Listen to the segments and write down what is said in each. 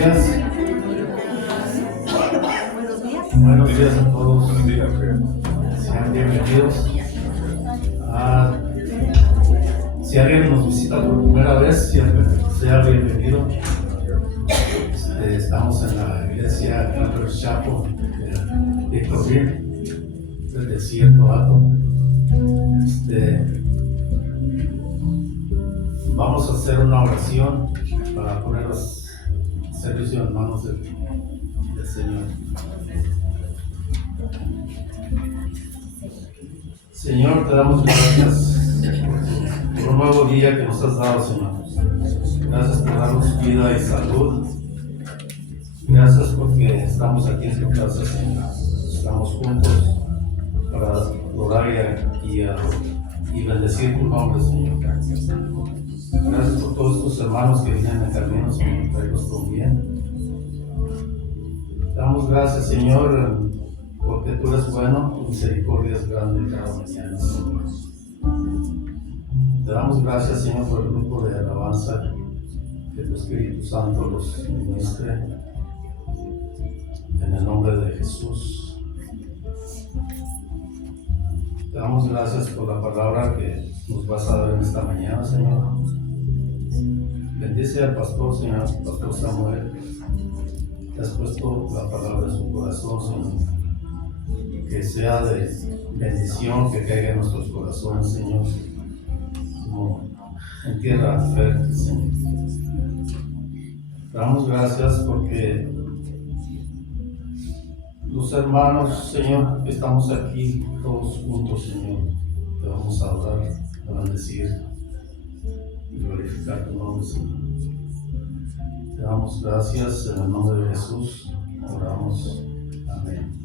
días. Buenos días a todos. Sean bienvenidos. Si alguien nos visita por primera vez, sea bienvenido. Estamos en la iglesia Calvary Chapel de Victorville, del Desierto Alto. Vamos a hacer una oración para poner los servicios en manos del Señor. Señor, te damos gracias por un nuevo día que nos has dado, Señor. Gracias por darnos vida y salud. Gracias porque estamos aquí en tu casa, Señor. Estamos juntos para adorar y bendecir tu nombre, Señor. Gracias por todos tus hermanos que vienen en camino, Señor, traerlos con bien. Damos gracias, Señor, porque tú eres bueno, tu misericordia es grande cada mañana, Señor. Te damos gracias, Señor, por el grupo de alabanza, que tu Espíritu Santo los ministre. En el nombre de Jesús. Te damos gracias por la palabra que nos vas a dar en esta mañana, Señor. Bendice al pastor, Señor, pastor Samuel, que has puesto la palabra en su corazón, Señor. Que sea de bendición, que caiga en nuestros corazones, Señor, como en tierra fértil, Señor. Te damos gracias porque los hermanos, Señor, que estamos aquí todos juntos, Señor, te vamos a adorar, a bendecir y glorificar tu nombre, Señor. Te damos gracias en el nombre de Jesús. Oramos. Amén.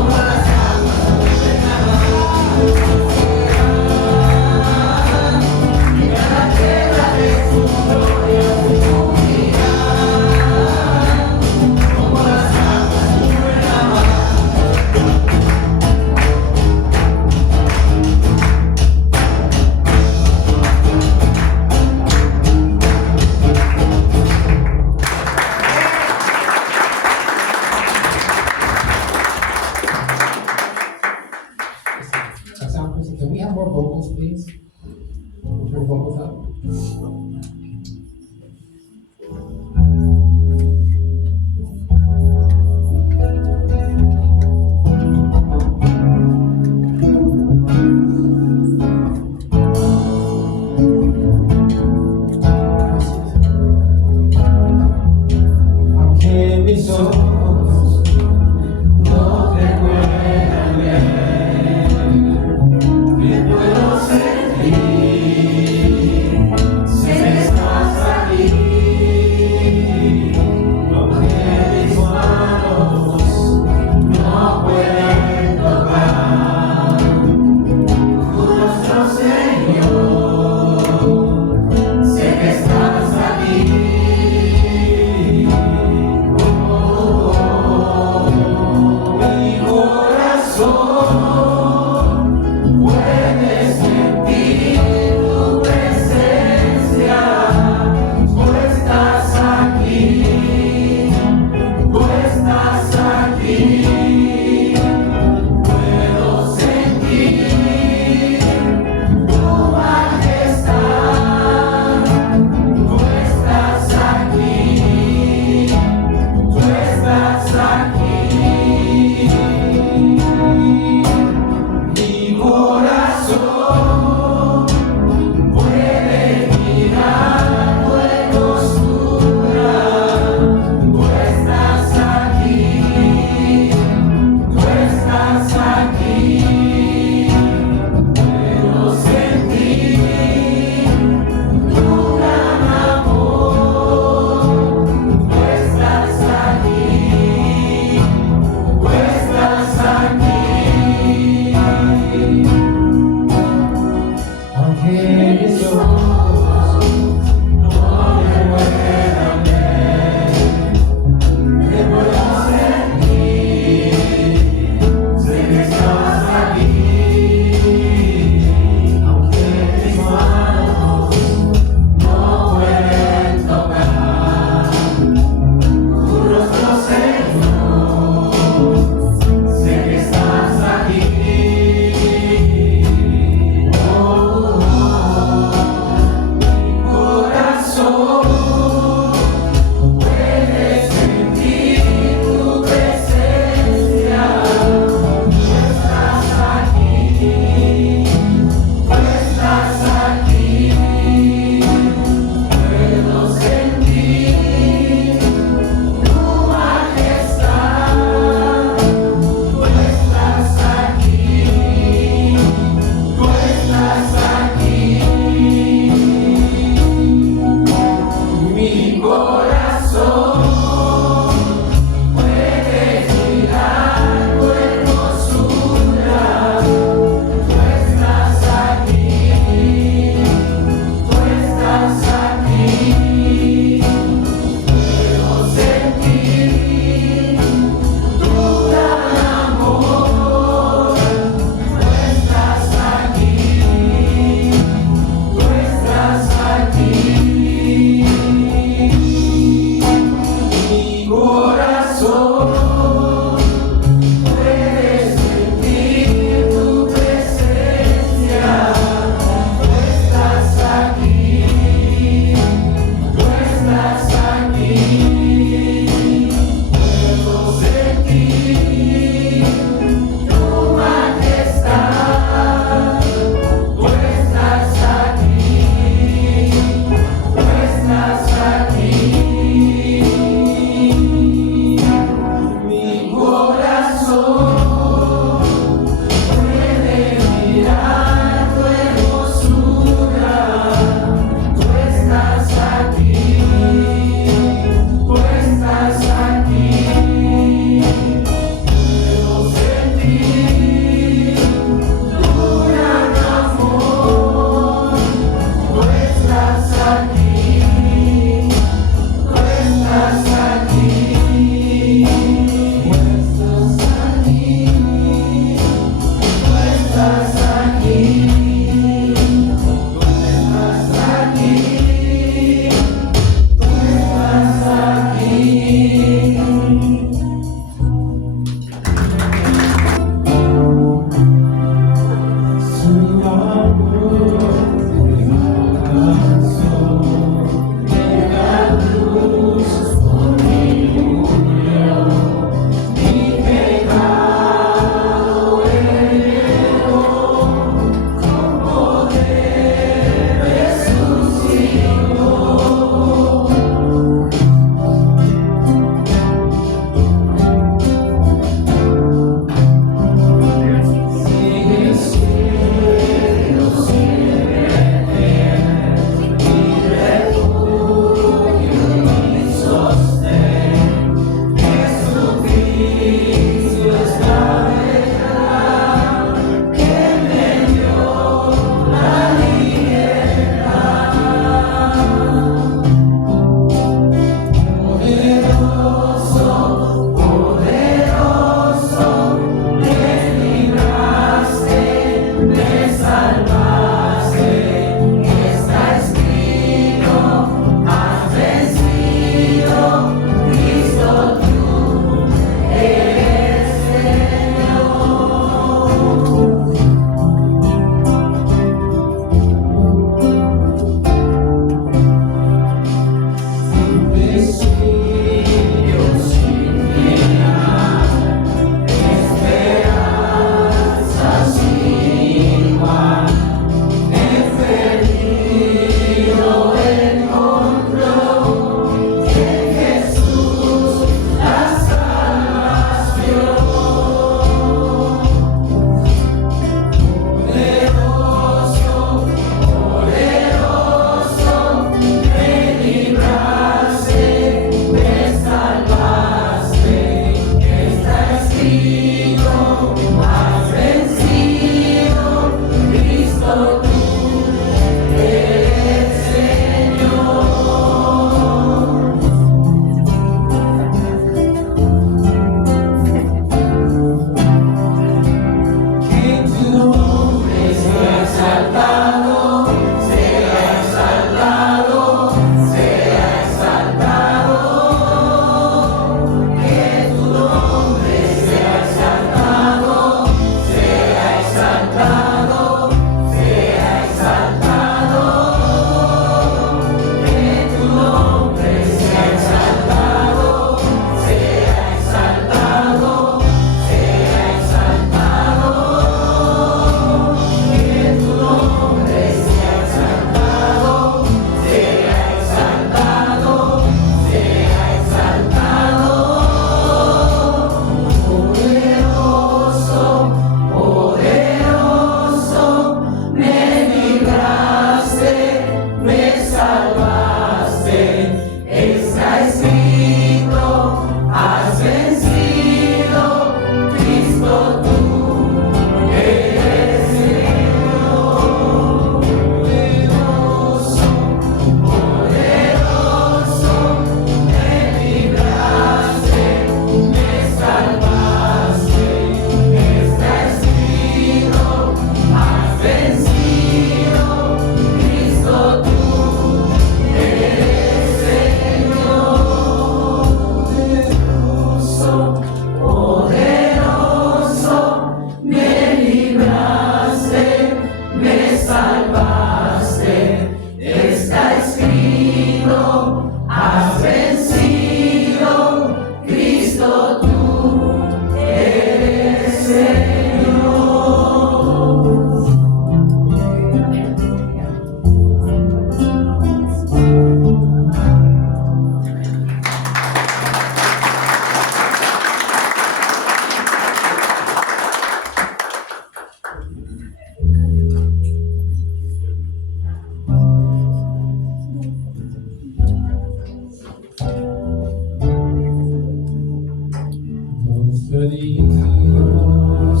perdidos,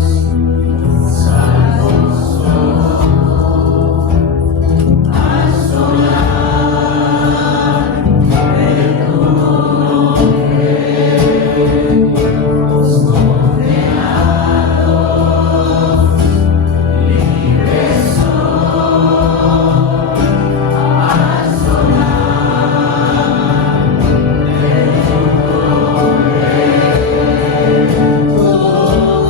salvos son al sonar de tu nombre, los condenados, libres son al sonar de tu nombre. Todo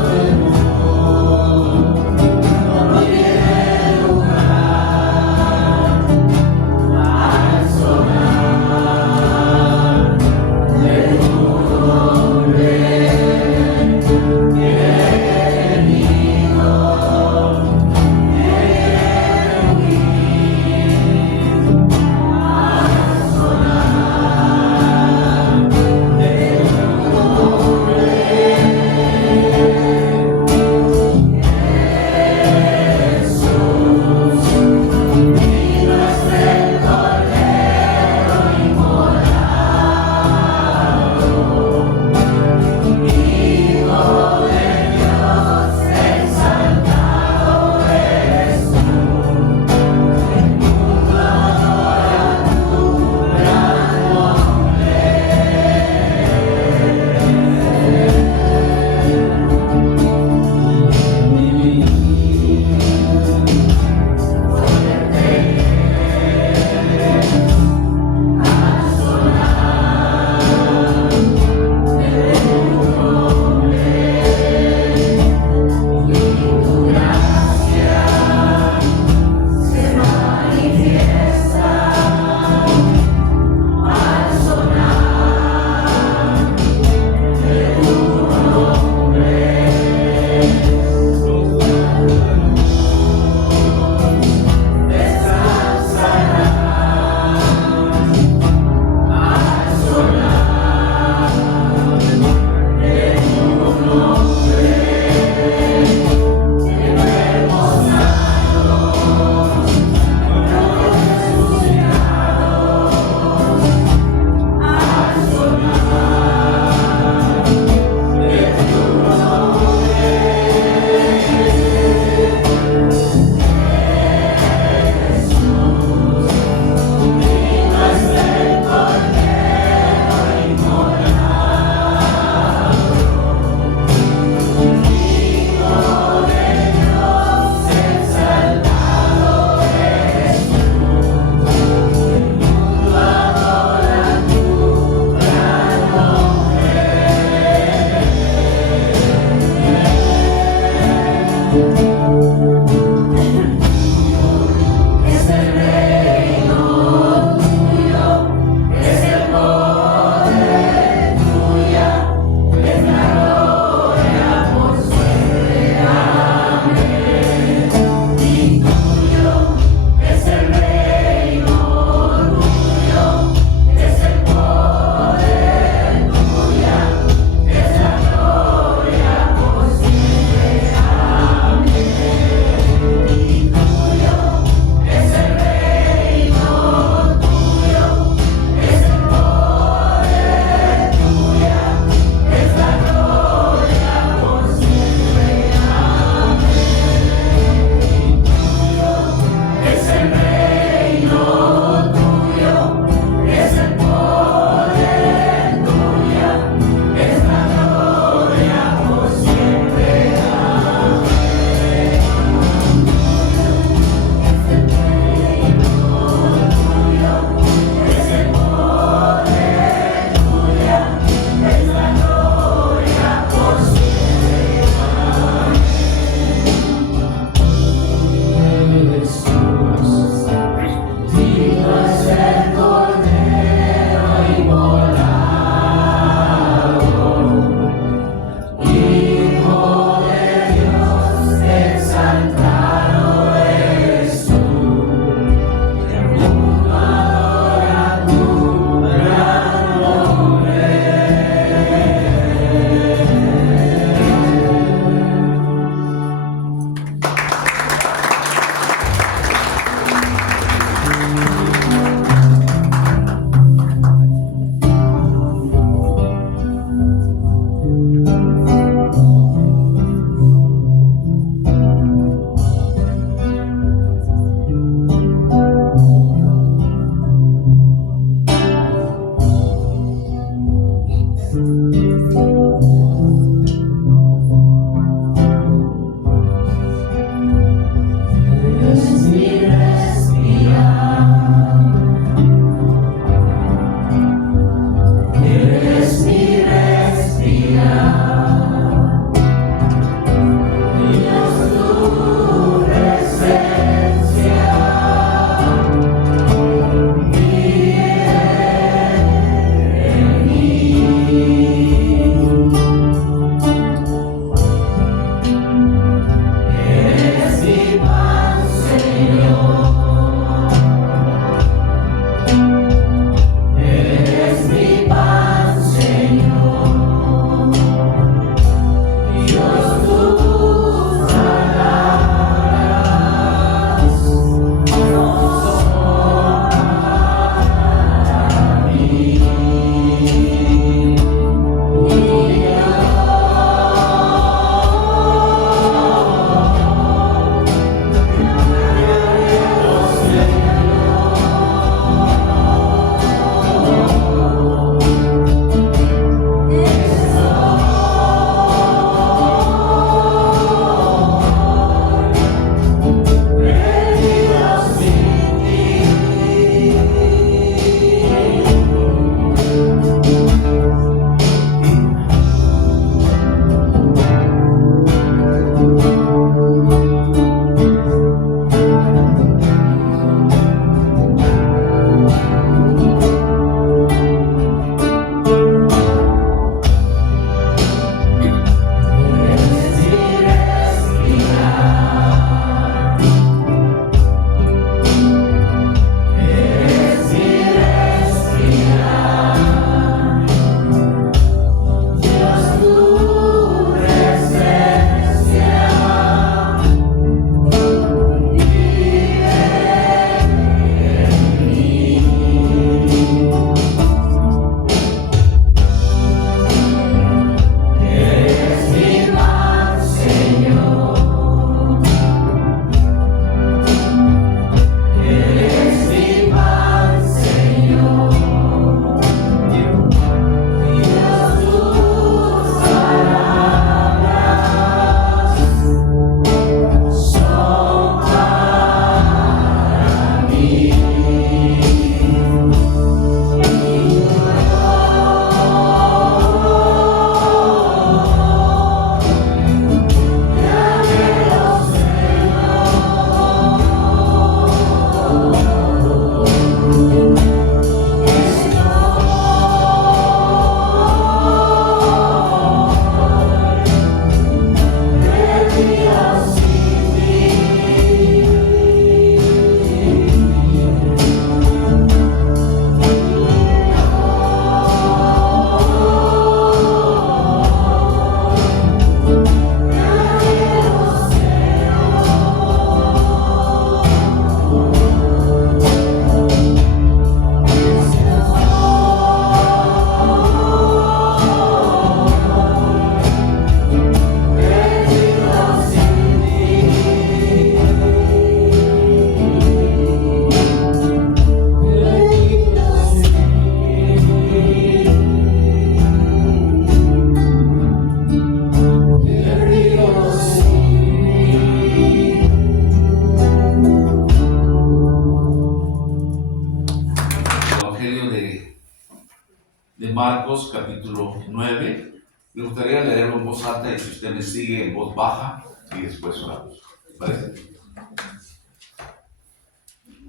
Marcos capítulo 9. Me gustaría leerlo en voz alta y si usted me sigue en voz baja y después oramos. ¿Parece?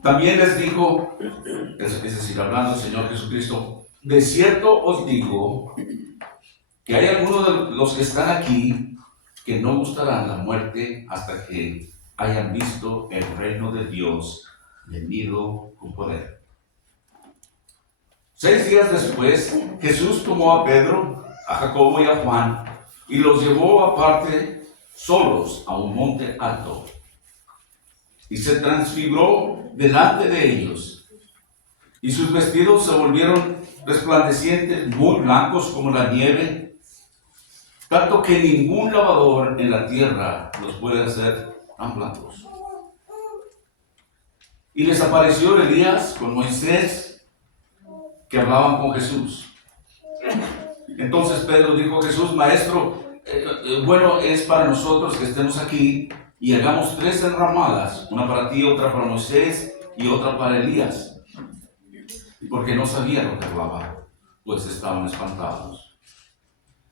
También les dijo, es decir, hablando el Señor Jesucristo, de cierto os digo que hay algunos de los que están aquí que no gustarán la muerte hasta que hayan visto el reino de Dios venido con poder. 6 días después, Jesús tomó a Pedro, a Jacobo y a Juan y los llevó aparte solos a un monte alto. Y se transfiguró delante de ellos. Y sus vestidos se volvieron resplandecientes, muy blancos como la nieve, tanto que ningún lavador en la tierra los puede hacer tan blancos. Y les apareció Elías con Moisés, que hablaban con Jesús. Entonces Pedro dijo a Jesús: Maestro, bueno es para nosotros que estemos aquí y hagamos 3 enramadas, una para ti, otra para Moisés y otra para Elías. Porque no sabían lo que hablaba, pues estaban espantados.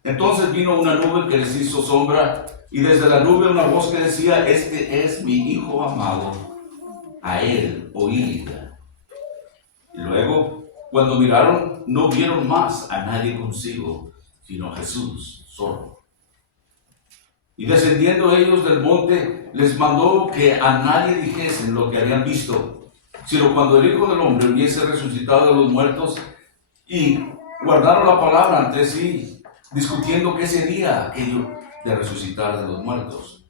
Entonces vino una nube que les hizo sombra, y desde la nube una voz que decía: este es mi Hijo amado, a él oídle. Y luego, cuando miraron, no vieron más a nadie consigo, sino a Jesús solo. Y descendiendo ellos del monte, les mandó que a nadie dijesen lo que habían visto, sino cuando el Hijo del Hombre hubiese resucitado de los muertos. Y guardaron la palabra entre sí, discutiendo qué sería aquello de resucitar de los muertos.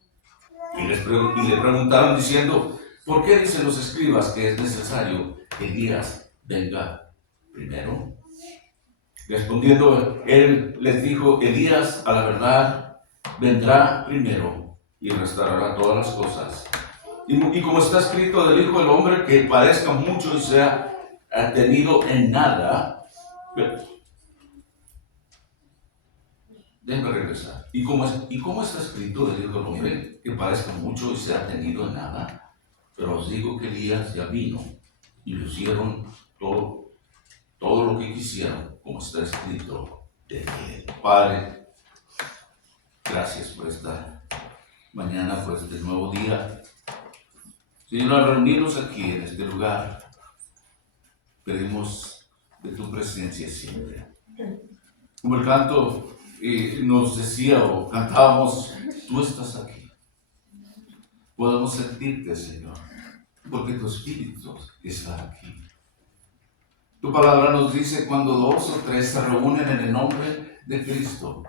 Y le preguntaron diciendo: ¿por qué dicen los escribas que es necesario que Elías venga primero? Respondiendo él les dijo: Elías, a la verdad, vendrá primero y restaurará todas las cosas. Y como está escrito del Hijo del Hombre, que padezca mucho y sea tenido en nada. Déjenme regresar. ¿Y cómo está escrito del Hijo del Hombre? Que padezca mucho y sea tenido en nada. Pero os digo que Elías ya vino y lo hicieron todo lo que quisieron, como está escrito de él. Padre, gracias por esta mañana, por este nuevo día. Señor, al reunirnos aquí en este lugar, pedimos de tu presencia siempre. Como el canto nos decía o cantábamos: tú estás aquí. Podemos sentirte, Señor, porque tu Espíritu está aquí. Tu palabra nos dice: cuando 2 o 3 se reúnen en el nombre de Cristo,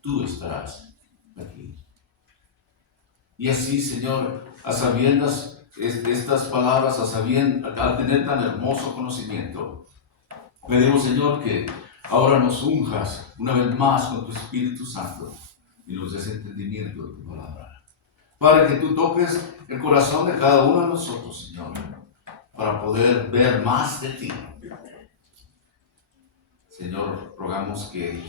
tú estarás aquí. Y así, Señor, a sabiendas estas palabras, al tener tan hermoso conocimiento, pedimos, Señor, que ahora nos unjas una vez más con tu Espíritu Santo y nos des entendimiento de tu palabra. Para que tú toques el corazón de cada uno de nosotros, Señor, para poder ver más de ti. Señor, rogamos que,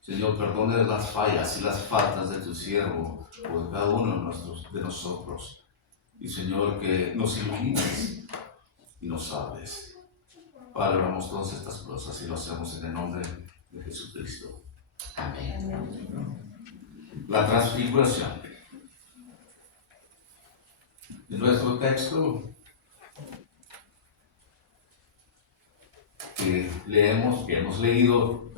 Señor, perdones las fallas y las faltas de tu siervo o de cada uno de nosotros. Y, Señor, que nos ilumines y nos salves. Padre, oramos todas estas cosas y lo hacemos en el nombre de Jesucristo. Amén. La transfiguración. En nuestro texto que hemos leído,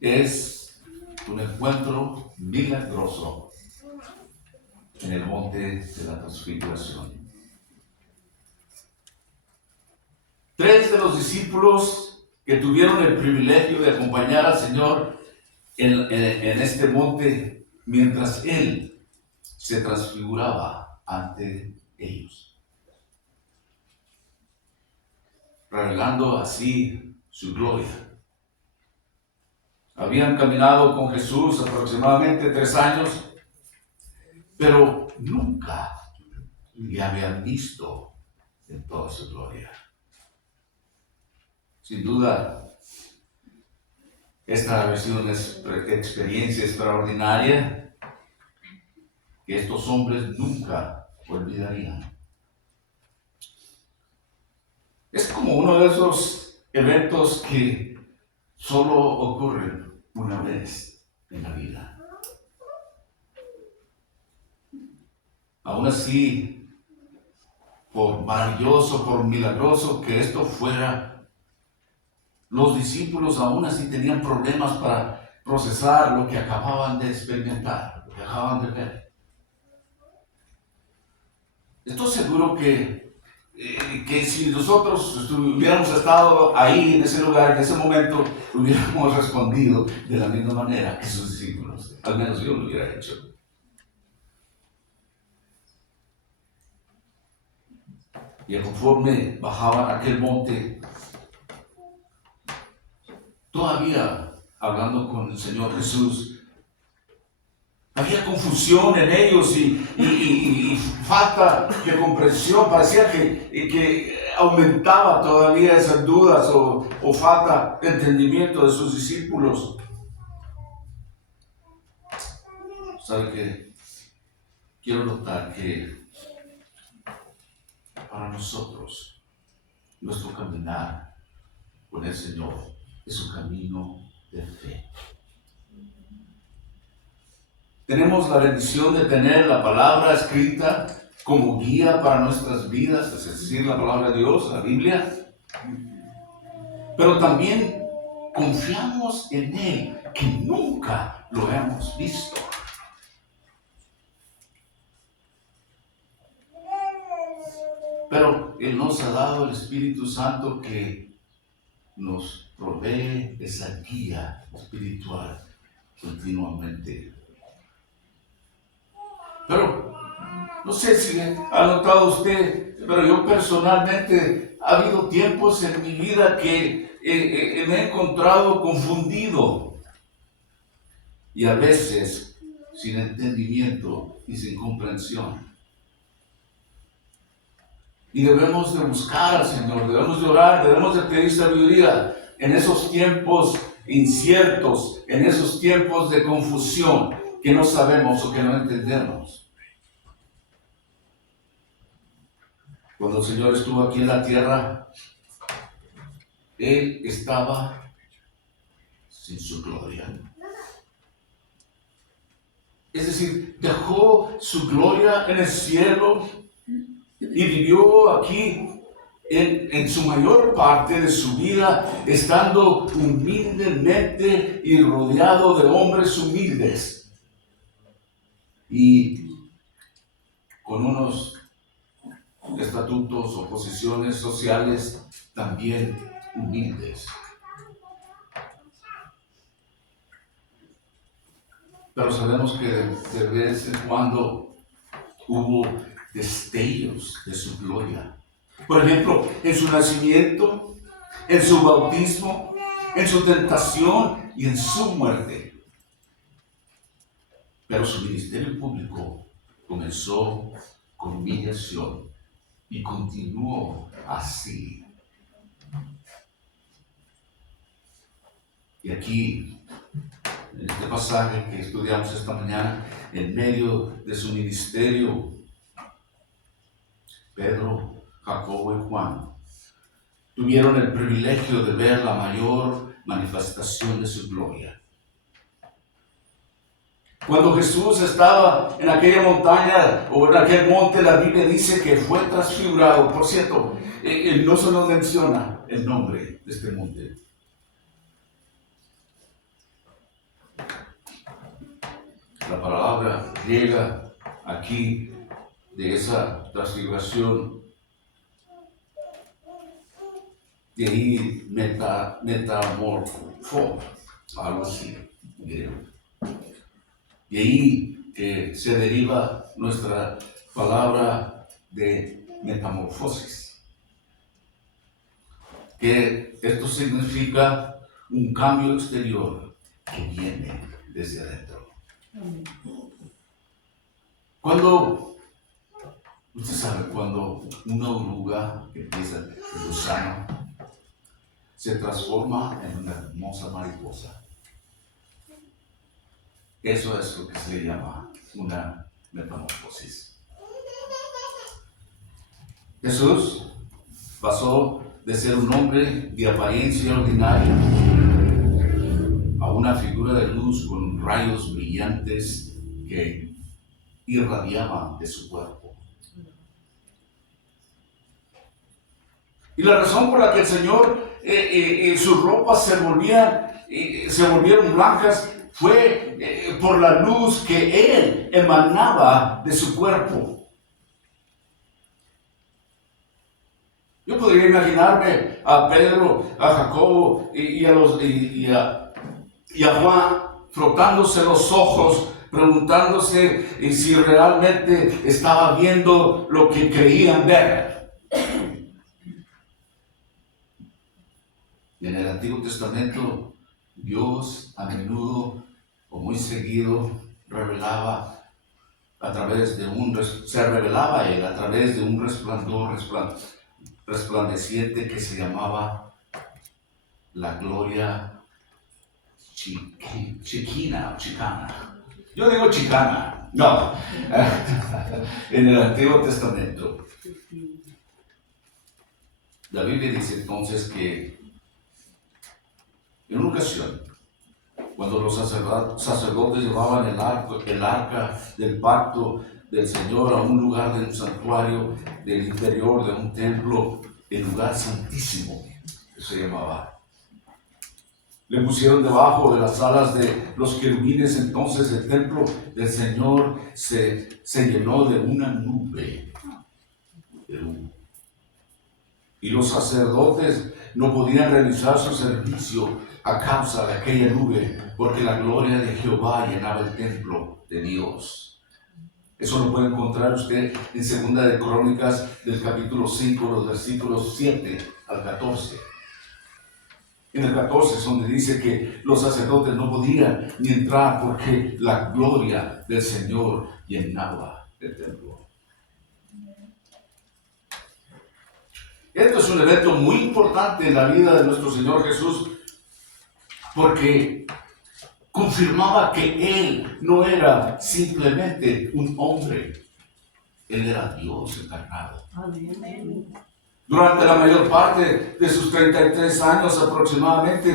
es un encuentro milagroso en el monte de la transfiguración. 3 de los discípulos que tuvieron el privilegio de acompañar al Señor en este monte mientras Él se transfiguraba ante ellos, revelando así su gloria. Habían caminado con Jesús aproximadamente 3 años, pero nunca le habían visto en toda su gloria. Sin duda, esta había sido una experiencia extraordinaria que estos hombres nunca olvidarían. Es como uno de esos eventos que solo ocurren una vez en la vida. Aún así, por maravilloso, por milagroso que esto fuera, los discípulos aún así tenían problemas para procesar lo que acababan de experimentar, lo que acababan de ver. Estoy seguro que si nosotros hubiéramos estado ahí, en ese lugar, en ese momento, hubiéramos respondido de la misma manera que sus discípulos. Al menos yo lo hubiera hecho. Y conforme bajaban aquel monte, todavía hablando con el Señor Jesús, había confusión en ellos y falta de comprensión. Parecía que aumentaba todavía esas dudas o falta de entendimiento de sus discípulos. ¿Sabe qué? Quiero notar que para nosotros, nuestro caminar con el Señor es un camino de fe. Tenemos la bendición de tener la palabra escrita como guía para nuestras vidas, es decir, la palabra de Dios, la Biblia. Pero también confiamos en Él, que nunca lo hemos visto. Pero Él nos ha dado el Espíritu Santo que nos provee esa guía espiritual continuamente. Pero no sé si ha notado usted, pero yo personalmente ha habido tiempos en mi vida que me he encontrado confundido y a veces sin entendimiento y sin comprensión. Y debemos de buscar al Señor, debemos de orar, debemos de pedir sabiduría en esos tiempos inciertos, en esos tiempos de confusión que no sabemos o que no entendemos. Cuando el Señor estuvo aquí en la tierra, Él estaba sin su gloria. Es decir, dejó su gloria en el cielo y vivió aquí en su mayor parte de su vida, estando humildemente y rodeado de hombres humildes y con unos estatutos o posiciones sociales también humildes. Pero sabemos que de vez en cuando hubo destellos de su gloria. Por ejemplo, en su nacimiento, en su bautismo, en su tentación y en su muerte. Pero su ministerio público comenzó con humillación y continuó así. Y aquí, en este pasaje que estudiamos esta mañana, en medio de su ministerio, Pedro, Jacobo y Juan tuvieron el privilegio de ver la mayor manifestación de su gloria. Cuando Jesús estaba en aquella montaña o en aquel monte, la Biblia dice que fue transfigurado. Por cierto, no se nos menciona el nombre de este monte. La palabra griega aquí de esa transfiguración, de ahí metamorfo, algo así, griego. De ahí que se deriva nuestra palabra de metamorfosis, que esto significa un cambio exterior que viene desde adentro. Cuando, usted sabe, cuando una oruga que empieza el gusano se transforma en una hermosa mariposa, eso es lo que se llama una metamorfosis. Jesús pasó de ser un hombre de apariencia ordinaria a una figura de luz con rayos brillantes que irradiaban de su cuerpo. Y la razón por la que el Señor, sus ropas se volvieron blancas, fue por la luz que Él emanaba de su cuerpo. Yo podría imaginarme a Pedro, a Jacobo y a Juan frotándose los ojos, preguntándose si realmente estaba viendo lo que creían ver. Y en el Antiguo Testamento, Dios a menudo o muy seguido se revelaba a través de un resplandor resplandeciente que se llamaba la gloria chicana. Yo digo chicana, no. En el Antiguo Testamento, la Biblia dice entonces que en una ocasión, cuando los sacerdotes llevaban el arca del pacto del Señor a un lugar del santuario, del interior de un templo, el lugar santísimo, que se llamaba. Le pusieron debajo de las alas de los querubines. Entonces el templo del Señor se llenó de una nube de humo. Y los sacerdotes no podían realizar su servicio a causa de aquella nube, porque la gloria de Jehová llenaba el templo de Dios. Eso lo puede encontrar usted en Segunda de Crónicas del capítulo 5, los versículos 7 al 14. En el 14 es donde dice que los sacerdotes no podían ni entrar porque la gloria del Señor llenaba el templo. Esto es un evento muy importante en la vida de nuestro Señor Jesús, porque confirmaba que Él no era simplemente un hombre, Él era Dios encarnado. Amén. Durante la mayor parte de sus 33 años aproximadamente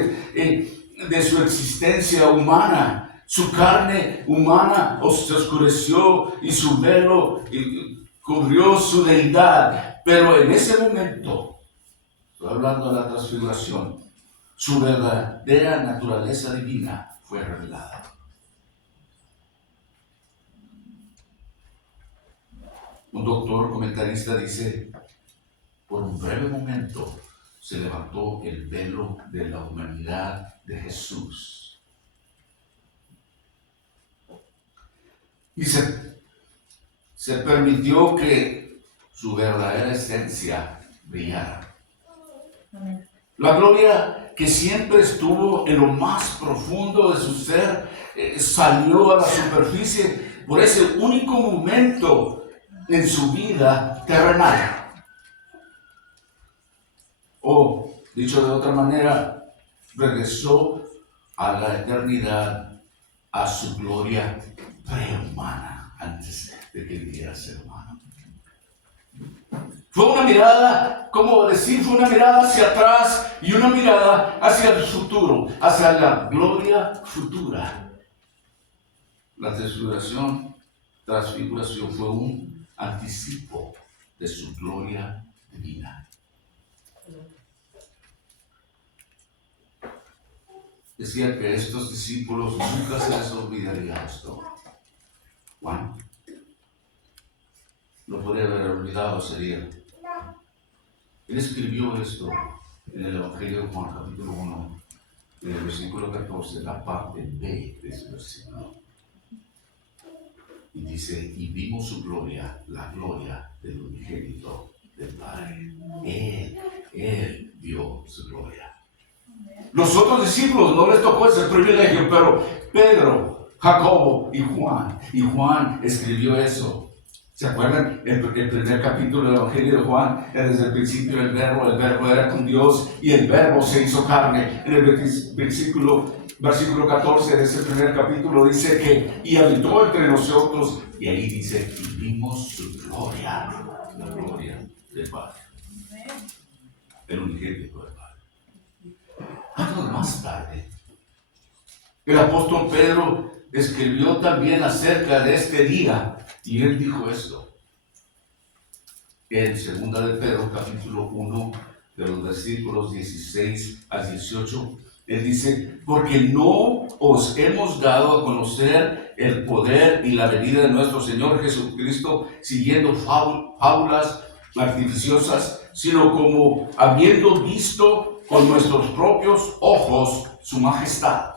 de su existencia humana, su carne humana se oscureció y su velo cubrió su deidad. Pero en ese momento, estoy hablando de la transfiguración, su verdadera naturaleza divina fue revelada. Un doctor comentarista dice: por un breve momento se levantó el velo de la humanidad de Jesús. Y se permitió que su verdadera esencia brillara. La gloria que siempre estuvo en lo más profundo de su ser salió a la superficie por ese único momento en su vida terrenal. O, dicho de otra manera, regresó a la eternidad, a su gloria prehumana, antes de que viviera ser humano. Fue una mirada, ¿cómo decir? Fue una mirada hacia atrás y una mirada hacia el futuro, hacia la gloria futura. La transfiguración fue un anticipo de su gloria divina. Decía que a estos discípulos nunca se les olvidaría esto. Juan no podría haber olvidado ese día. Él escribió esto en el Evangelio de Juan, capítulo 1, en el versículo 14, la parte B de ese versículo. Y dice: y vimos su gloria, la gloria del unigénito del Padre. Él vio su gloria. Los otros discípulos no les tocó ese privilegio, pero Pedro, Jacobo y Juan escribió eso. ¿Se acuerdan? El primer capítulo del Evangelio de Juan, desde el principio el verbo era con Dios y el verbo se hizo carne. En el versículo 14 de ese primer capítulo dice que y habitó entre nosotros, y ahí dice: y vimos su gloria, la gloria del Padre, el unigénito del Padre. Años más tarde, el apóstol Pedro escribió también acerca de este día, y él dijo esto en 2 de Pedro capítulo 1 de los versículos 16 al 18. Él dice: porque no os hemos dado a conocer el poder y la venida de nuestro Señor Jesucristo siguiendo fábulas artificiosas, sino como habiendo visto con nuestros propios ojos su majestad.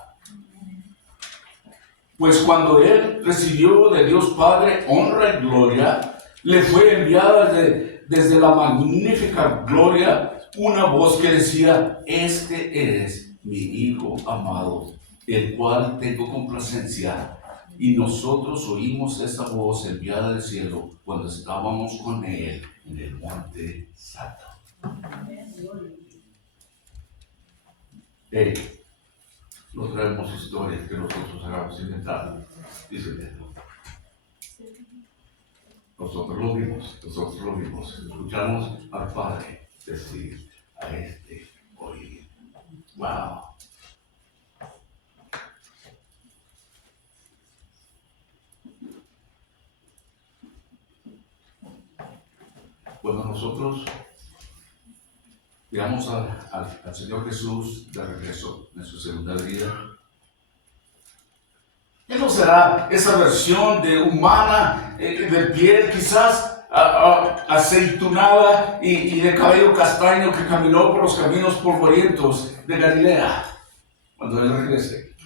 Pues cuando Él recibió de Dios Padre honra y gloria, le fue enviada desde la magnífica gloria una voz que decía: este es mi Hijo amado, el cual tengo complacencia. Y nosotros oímos esa voz enviada del cielo cuando estábamos con Él en el monte santo. No traemos historias que nosotros hagamos inventar, dice Pedro. Nosotros lo vimos, escuchamos al Padre decir a este oír. ¡Wow! cuando nosotros veamos al Señor Jesús de regreso en su segunda venida, Él no será esa versión de humana, de piel quizás aceitunada y de cabello castaño que caminó por los caminos polvorientos de Galilea. Cuando Él regrese,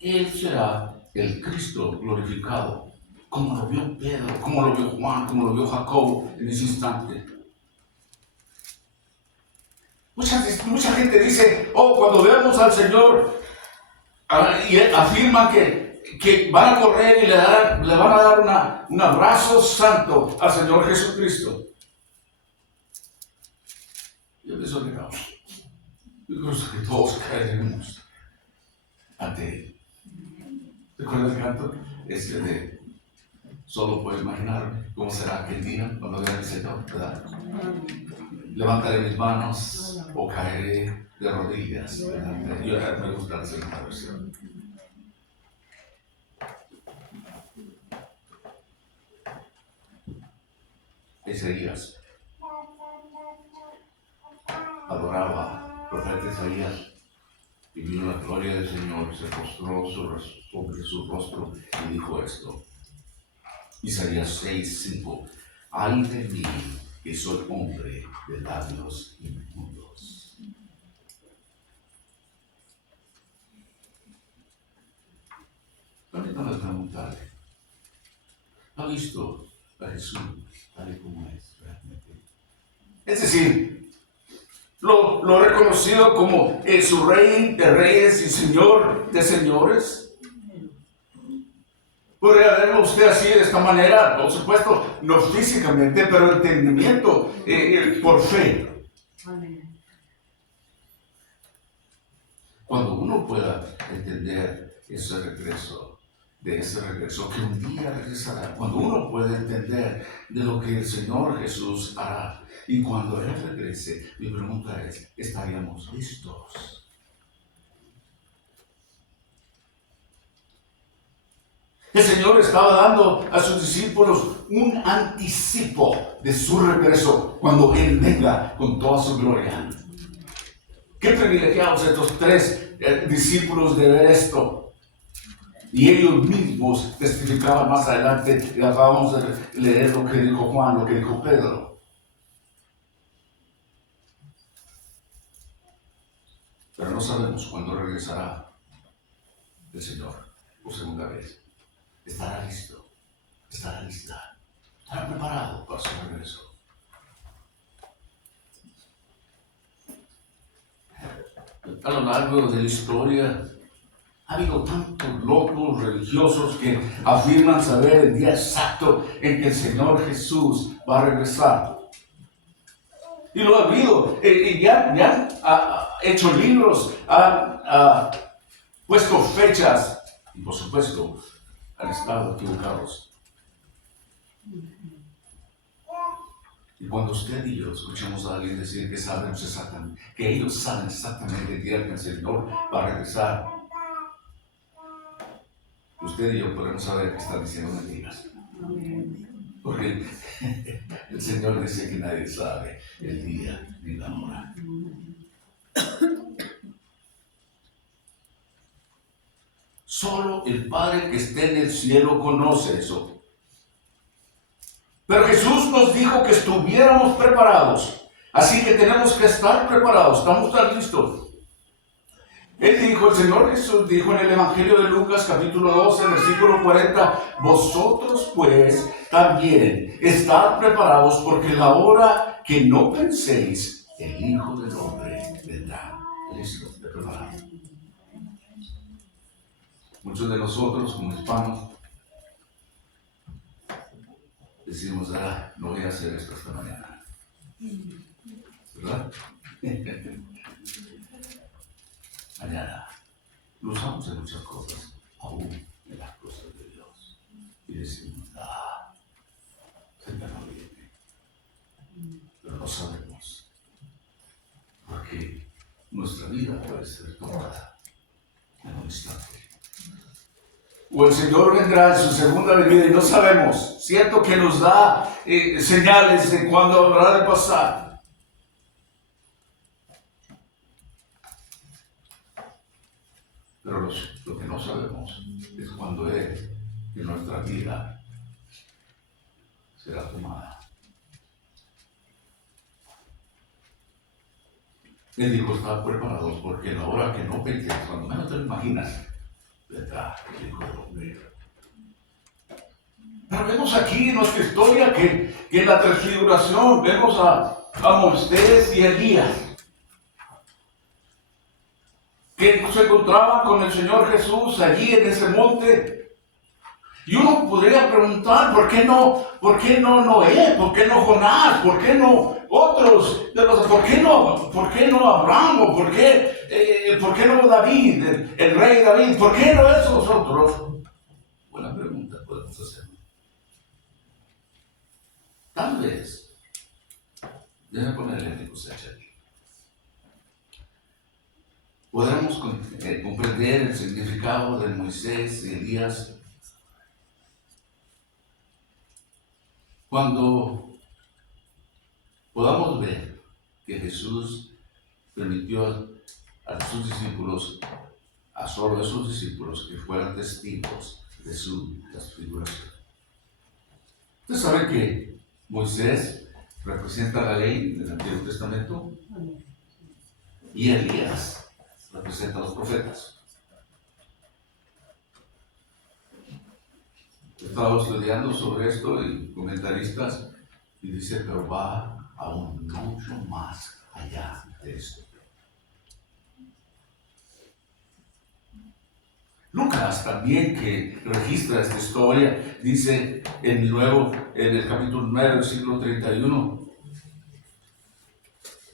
Él será el Cristo glorificado, como lo vio Pedro, como lo vio Juan, como lo vio Jacobo en ese instante. Mucha gente dice, cuando veamos al Señor, y afirma que van a correr y le van a dar un abrazo santo al Señor Jesucristo. Yo pienso que no. Yo creo que todos caeremos ante Él. ¿Recuerda el canto? De solo puedo imaginar cómo será aquel día cuando vea al Señor, ¿verdad? Levantaré mis manos o caeré de rodillas. Yo me gusta la segunda versión. Isaías adoraba, profeta Isaías, y vio la gloria del Señor, se postró sobre su rostro y dijo esto. Isaías 6:5. Ay de mí, que soy hombre de labios inmundos. Permítame preguntarle, ¿ha visto a Jesús tal y como es realmente? Es decir, lo ha reconocido como su Rey de reyes y Señor de señores. ¿Podría verlo usted así, de esta manera? Por supuesto, no físicamente, pero entendimiento por fe. Cuando uno pueda entender ese regreso, que un día regresará, cuando uno puede entender de lo que el Señor Jesús hará, y cuando Él regrese, mi pregunta es, ¿estaríamos listos? El Señor estaba dando a sus discípulos un anticipo de su regreso cuando Él venga con toda su gloria. Qué privilegiados estos 3 discípulos de ver esto. Y ellos mismos testificaban más adelante, y acabamos de leer lo que dijo Juan, lo que dijo Pedro. Pero no sabemos cuándo regresará el Señor por segunda vez. Estará listo, estará lista, estará preparado para su regreso. A lo largo de la historia ha habido tantos locos religiosos que afirman saber el día exacto en que el Señor Jesús va a regresar. Y lo ha habido, y ya han hecho libros, han puesto fechas, y por supuesto, han estado equivocados. Y cuando usted y yo escuchamos a alguien decir que sabemos exactamente, que ellos saben exactamente el día que el Señor va a regresar, usted y yo podemos saber que están diciendo mentiras. Porque el Señor dice que nadie sabe el día ni la hora. Solo el Padre que esté en el cielo conoce eso. Pero Jesús nos dijo que estuviéramos preparados. Así que tenemos que estar preparados. ¿Estamos listos? El Señor Jesús dijo en el Evangelio de Lucas, capítulo 12, versículo 40, vosotros pues también estad preparados, porque la hora que no penséis, el Hijo del Hombre vendrá. ¿Listos? Preparados. Muchos de nosotros, como hispanos, decimos, no voy a hacer esto esta mañana. ¿Verdad? Mañana lo usamos en muchas cosas, aún en las cosas de Dios. Y decimos, Señor no viene. Pero no sabemos. Porque nuestra vida puede ser tomada en un instante. o el Señor vendrá en su segunda venida y no sabemos. Cierto que nos da señales de cuándo habrá de pasar. Pero lo que no sabemos es cuándo es que nuestra vida será tomada. Él dijo, estad preparados porque en la hora que no penséis, cuando menos te lo imaginas, vendrá el Hijo del Hombre. Pero vemos aquí en nuestra historia que en la transfiguración vemos a Moisés y Elías, que se encontraban con el Señor Jesús allí en ese monte. Y uno podría preguntar, ¿por qué no Noé? ¿Por qué no Jonás? ¿Por qué no otros de los? ¿Por qué no Abraham? ¿Por qué no David, el rey David? ¿Por qué no esos otros? Buena pregunta podemos hacer. Tal vez, déjame ponerle mi cosecha aquí. Podremos comprender el significado de Moisés y Elías cuando podamos ver que Jesús permitió a sus discípulos, a solo esos discípulos que fueran testigos de su transfiguración. Ustedes saben que Moisés representa la ley del Antiguo Testamento y Elías representa a los profetas. He estado estudiando sobre esto y comentaristas y dice, pero va aún mucho más allá de esto. Lucas también, que registra esta historia, dice en el capítulo 9, versículo 31,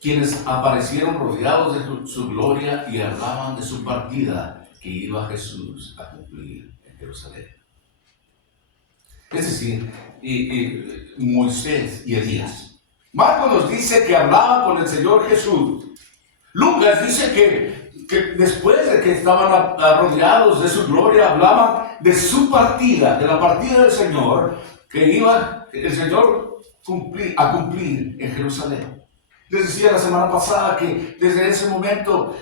quienes aparecieron rodeados de su gloria y hablaban de su partida que iba Jesús a cumplir en Jerusalén. Es decir, Moisés y Elías. Marcos nos dice que hablaba con el Señor Jesús. Lucas dice que después de que estaban rodeados de su gloria, hablaban de su partida, de la partida del Señor, que iba el Señor a cumplir en Jerusalén. Les decía la semana pasada que desde ese momento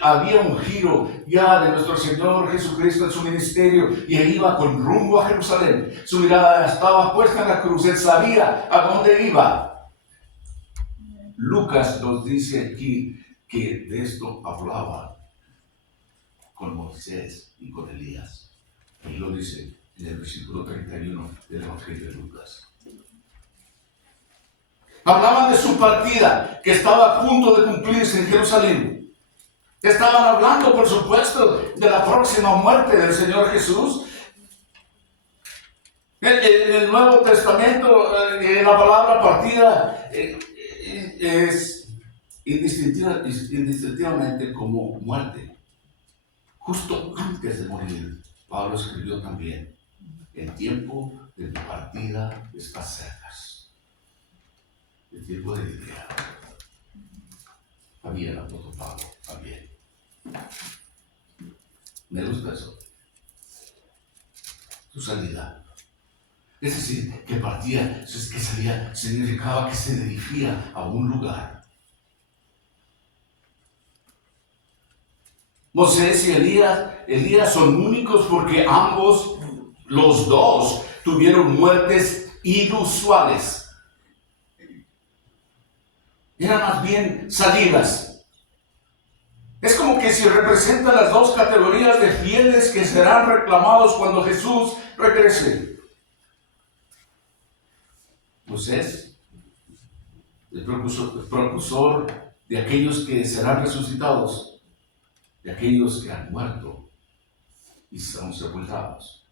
había un giro ya de nuestro Señor Jesucristo en su ministerio y él iba con rumbo a Jerusalén. Su mirada estaba puesta en la cruz, él sabía a dónde iba. Lucas nos dice aquí que de esto hablaba con Moisés y con Elías. Y lo dice en el versículo 31 del Evangelio de Lucas. Hablaban de su partida, que estaba a punto de cumplirse en Jerusalén. Estaban hablando, por supuesto, de la próxima muerte del Señor Jesús. En el Nuevo Testamento, la palabra partida es indistintivamente como muerte. Justo antes de morir, Pablo escribió también, el tiempo de mi partida está cerca. El tiempo de Lidia. También la foto Pablo, también. Me gusta eso. Su salida. Es decir, que partía, que salía, significaba que se dirigía a un lugar. Moisés y Elías son únicos porque ambos, los dos, tuvieron muertes inusuales. Eran más bien salidas. Es como que si representan las dos categorías de fieles que serán reclamados cuando Jesús regrese. Moisés, el precursor de aquellos que serán resucitados, de aquellos que han muerto y serán sepultados.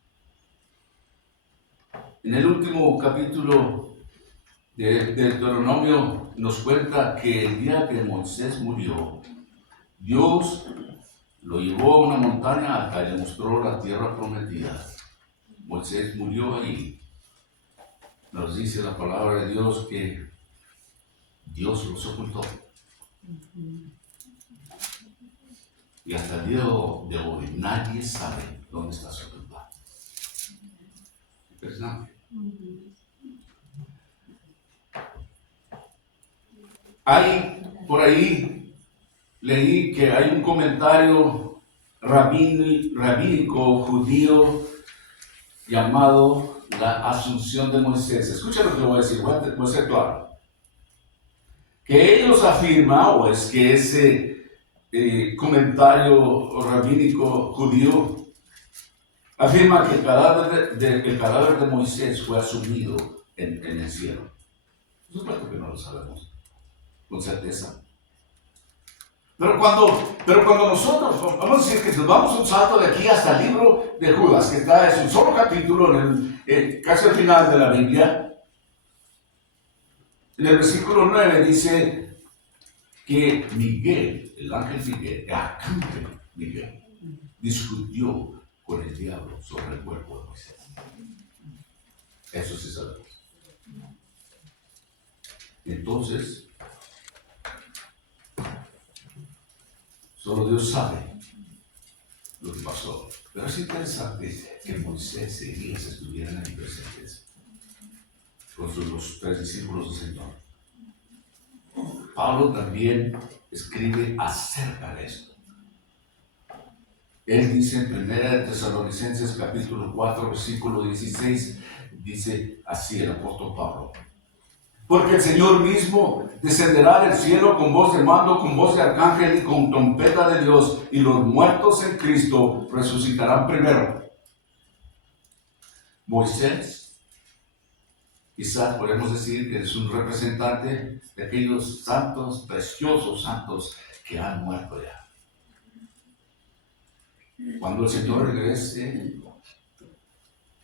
En el último capítulo de Deuteronomio nos cuenta que el día que Moisés murió, Dios lo llevó a una montaña alta y le mostró la tierra prometida. Moisés murió ahí. Nos dice la palabra de Dios que Dios lo sepultó. Y hasta el día de hoy nadie sabe dónde está su tumba. Interesante. Hay por ahí, leí que hay un comentario rabínico judío llamado la Asunción de Moisés. Escucha lo que voy a decir, voy a ser claro. Que ellos afirman, o es que ese comentario rabínico judío afirma que el cadáver de Moisés fue asumido en el cielo. Por supuesto que no lo sabemos con certeza. Pero cuando nosotros, vamos a decir que nos vamos un salto de aquí hasta el libro de Judas, que es un solo capítulo casi al final de la Biblia, en el versículo 9 dice que Miguel, el ángel Miguel, el arcángel Miguel, discutió con el diablo sobre el cuerpo de Moisés. Eso sí sabemos. Entonces, solo Dios sabe lo que pasó. Pero es interesante que Moisés y Elías estuvieran ahí presentes con los 3 discípulos del Señor. Pablo también escribe acerca de esto. Él dice en 1 Tesalonicenses capítulo 4, versículo 16, dice así el apóstol Pablo: porque el Señor mismo descenderá del cielo con voz de mando, con voz de arcángel y con trompeta de Dios, y los muertos en Cristo resucitarán primero. Moisés, quizás podemos decir que es un representante de aquellos santos, preciosos santos que han muerto ya. Cuando el Señor regrese,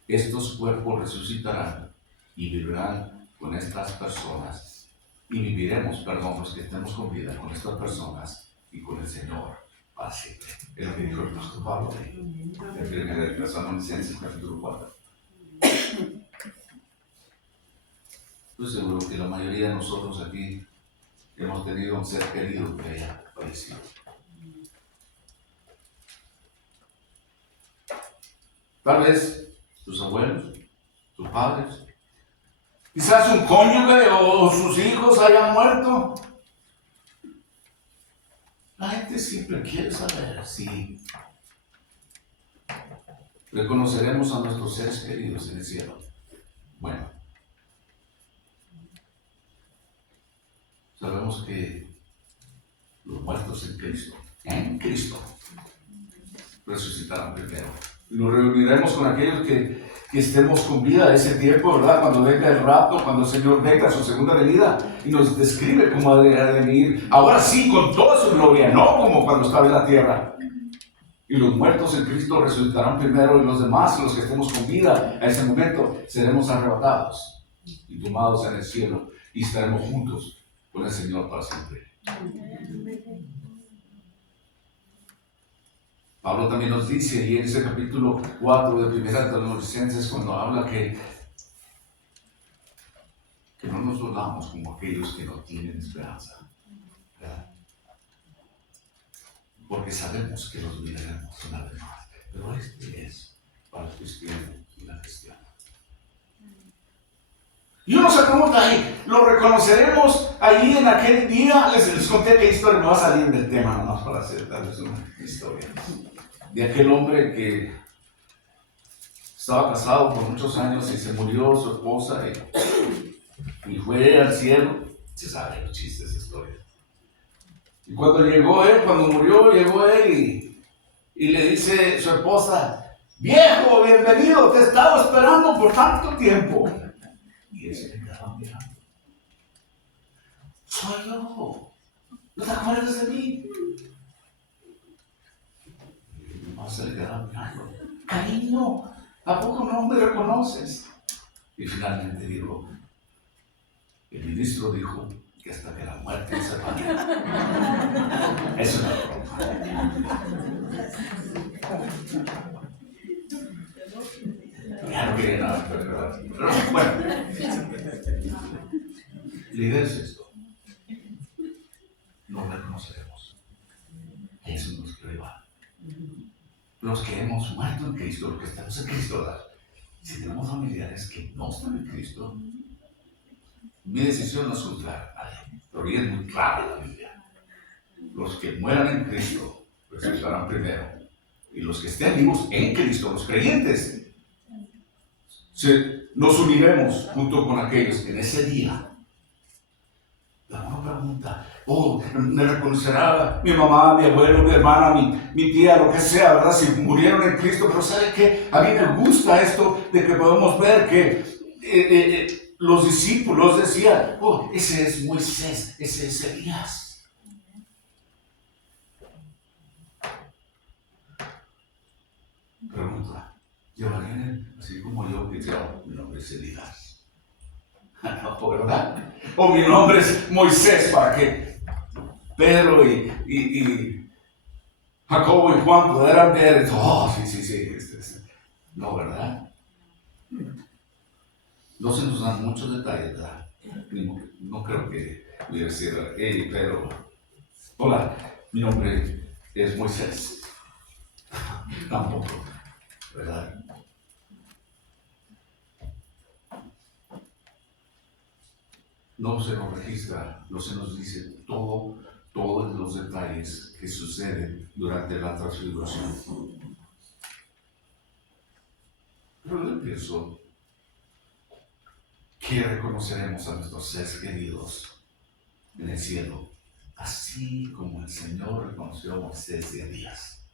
estos cuerpos resucitarán y vivirán con estas personas, y viviremos, los que estemos con vida, con estas personas y con el Señor para siempre. Es lo que dijo el apóstol Pablo en 1 Tesalonicenses capítulo 4. Estoy seguro que la mayoría de nosotros aquí hemos tenido un ser querido que haya fallecido. Tal vez tus abuelos, tus padres, quizás un cónyuge o sus hijos hayan muerto. La gente siempre quiere saber si reconoceremos a nuestros seres queridos en el cielo. Bueno, sabemos que los muertos en Cristo, resucitarán primero. Y nos reuniremos con aquellos que estemos con vida ese tiempo, ¿verdad? Cuando venga el rapto, cuando el Señor venga a su segunda venida y nos describe cómo ha de venir. Ahora sí, con toda su gloria, no como cuando estaba en la tierra. Y los muertos en Cristo resucitarán primero, y los demás, los que estemos con vida a ese momento, seremos arrebatados y tomados en el cielo y estaremos juntos con el Señor para siempre. Pablo también nos dice, y en ese capítulo 4 de 1 Tesalonicenses, cuando habla que no nos dolamos como aquellos que no tienen esperanza, ¿verdad? Porque sabemos que los miraremos una vez más. Pero este es para el cristiano y la cristiana. Y uno se pregunta ahí, ¿lo reconoceremos ahí en aquel día? Les conté qué historia, me va a salir del tema nomás para hacer tal vez una historia. De aquel hombre que estaba casado por muchos años y se murió su esposa y fue al cielo. Se sabe los chistes de historia. Y cuando murió, llegó él y le dice su esposa: viejo, bienvenido, te he estado esperando por tanto tiempo. Y él se le quedaba mirando. Soy yo. ¿No te acuerdas de mí? Y no se le quedaba mirando. Cariño, ¿a poco no me reconoces? Y finalmente dijo, el ministro dijo que hasta que la muerte nos separe. Es una broma. Ya no quería nada, pero bueno. La idea es esto. No reconoceremos. Eso nos lleva los que hemos muerto en Cristo, los que estamos en Cristo, ¿verdad? Si tenemos familiares que no están en Cristo, mi decisión no es juzgar a nadie, pero ahí es muy clara la Biblia. Los que mueran en Cristo resucitarán primero. Y los que estén vivos en Cristo, los creyentes, nos uniremos junto con aquellos en ese día. La buena pregunta, me reconocerá mi mamá, mi abuelo, mi hermana, mi tía, lo que sea, ¿verdad? Si murieron en Cristo, pero ¿sabe qué? A mí me gusta esto de que podemos ver que los discípulos decían, ese es Moisés, ese es Elías. Pregunta, ¿llevarían así como yo que yo, mi nombre es Elías? No, ¿verdad? O mi nombre es Moisés, para que Pedro y Jacobo y Juan pudieran ver, sí. No, ¿verdad? No se nos dan muchos detalles, ¿verdad? No creo que voy a decir, hey, Pedro, hola, mi nombre es Moisés. Tampoco, ¿verdad? No se nos registra, no se nos dice todos los detalles que suceden durante la transfiguración. Pero yo pienso que reconoceremos a nuestros seres queridos en el cielo, así como el Señor reconoció a Moisés y a Elías.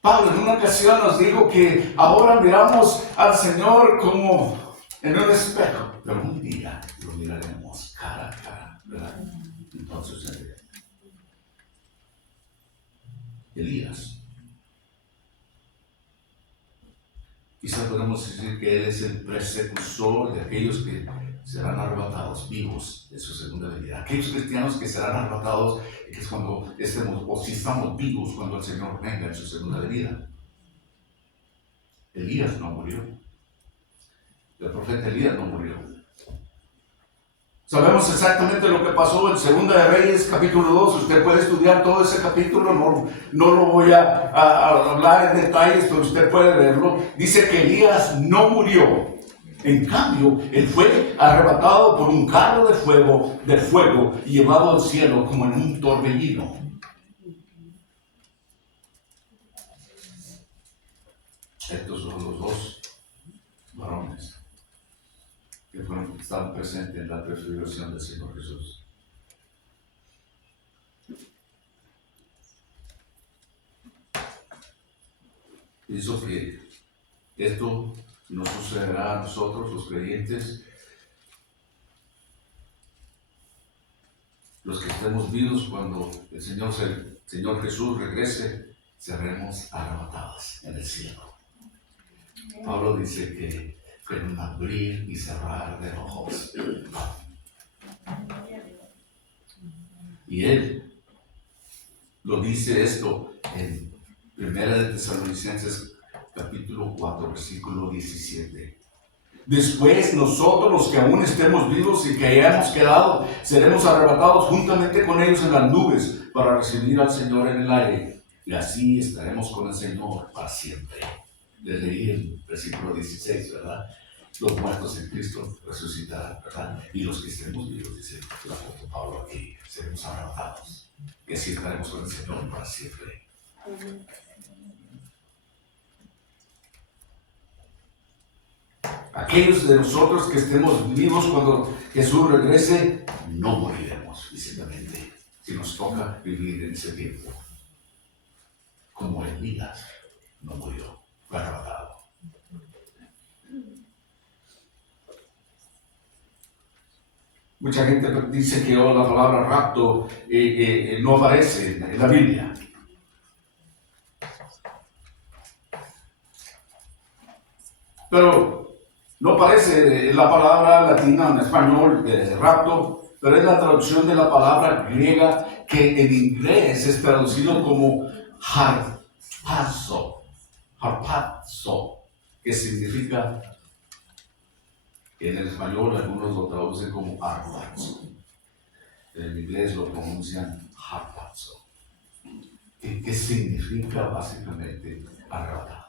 Pablo en una ocasión nos dijo que ahora miramos al Señor como en un espejo, pero un día lo miraremos cara a cara, ¿verdad? Entonces, Elías, quizás podemos decir que él es el precursor de aquellos que serán arrebatados vivos en su segunda venida. Aquellos cristianos que serán arrebatados, que es cuando estemos, o si estamos vivos cuando el Señor venga en su segunda venida. Elías no murió. El profeta Elías no murió. Sabemos exactamente lo que pasó en Segunda de Reyes, capítulo 2. Usted puede estudiar todo ese capítulo, no lo voy a hablar en detalles, pero usted puede verlo. Dice que Elías no murió. En cambio, él fue arrebatado por un carro de fuego y llevado al cielo como en un torbellino. Estos son los dos varones que estaban presentes en la transfiguración del Señor Jesús. Pienso que esto nos sucederá a nosotros, los creyentes, los que estemos vivos cuando el Señor Jesús regrese, seremos arrebatados en el cielo. Pablo dice que en un abrir y cerrar de ojos. Y él lo dice esto en 1 de Tesalonicenses capítulo 4, versículo 17. Después nosotros los que aún estemos vivos y que hayamos quedado, seremos arrebatados juntamente con ellos en las nubes para recibir al Señor en el aire. Y así estaremos con el Señor para siempre. Les leí el versículo 16, ¿verdad? Los muertos en Cristo resucitarán, ¿verdad? Y los que estemos vivos, dice el apóstol Pablo aquí, seremos arrebatados. Y así estaremos con el Señor para siempre. Aquellos de nosotros que estemos vivos cuando Jesús regrese, no moriremos físicamente, si nos toca vivir en ese tiempo. Como Elías no murió, fue arrebatado. Mucha gente dice que la palabra rapto no aparece en la Biblia. Pero no aparece la palabra latina en español de rapto, pero es la traducción de la palabra griega que en inglés es traducido como harpazo, que significa, en el español algunos lo traducen como harpazo, en inglés lo pronuncian harpazo, ¿Qué significa básicamente arrebatado?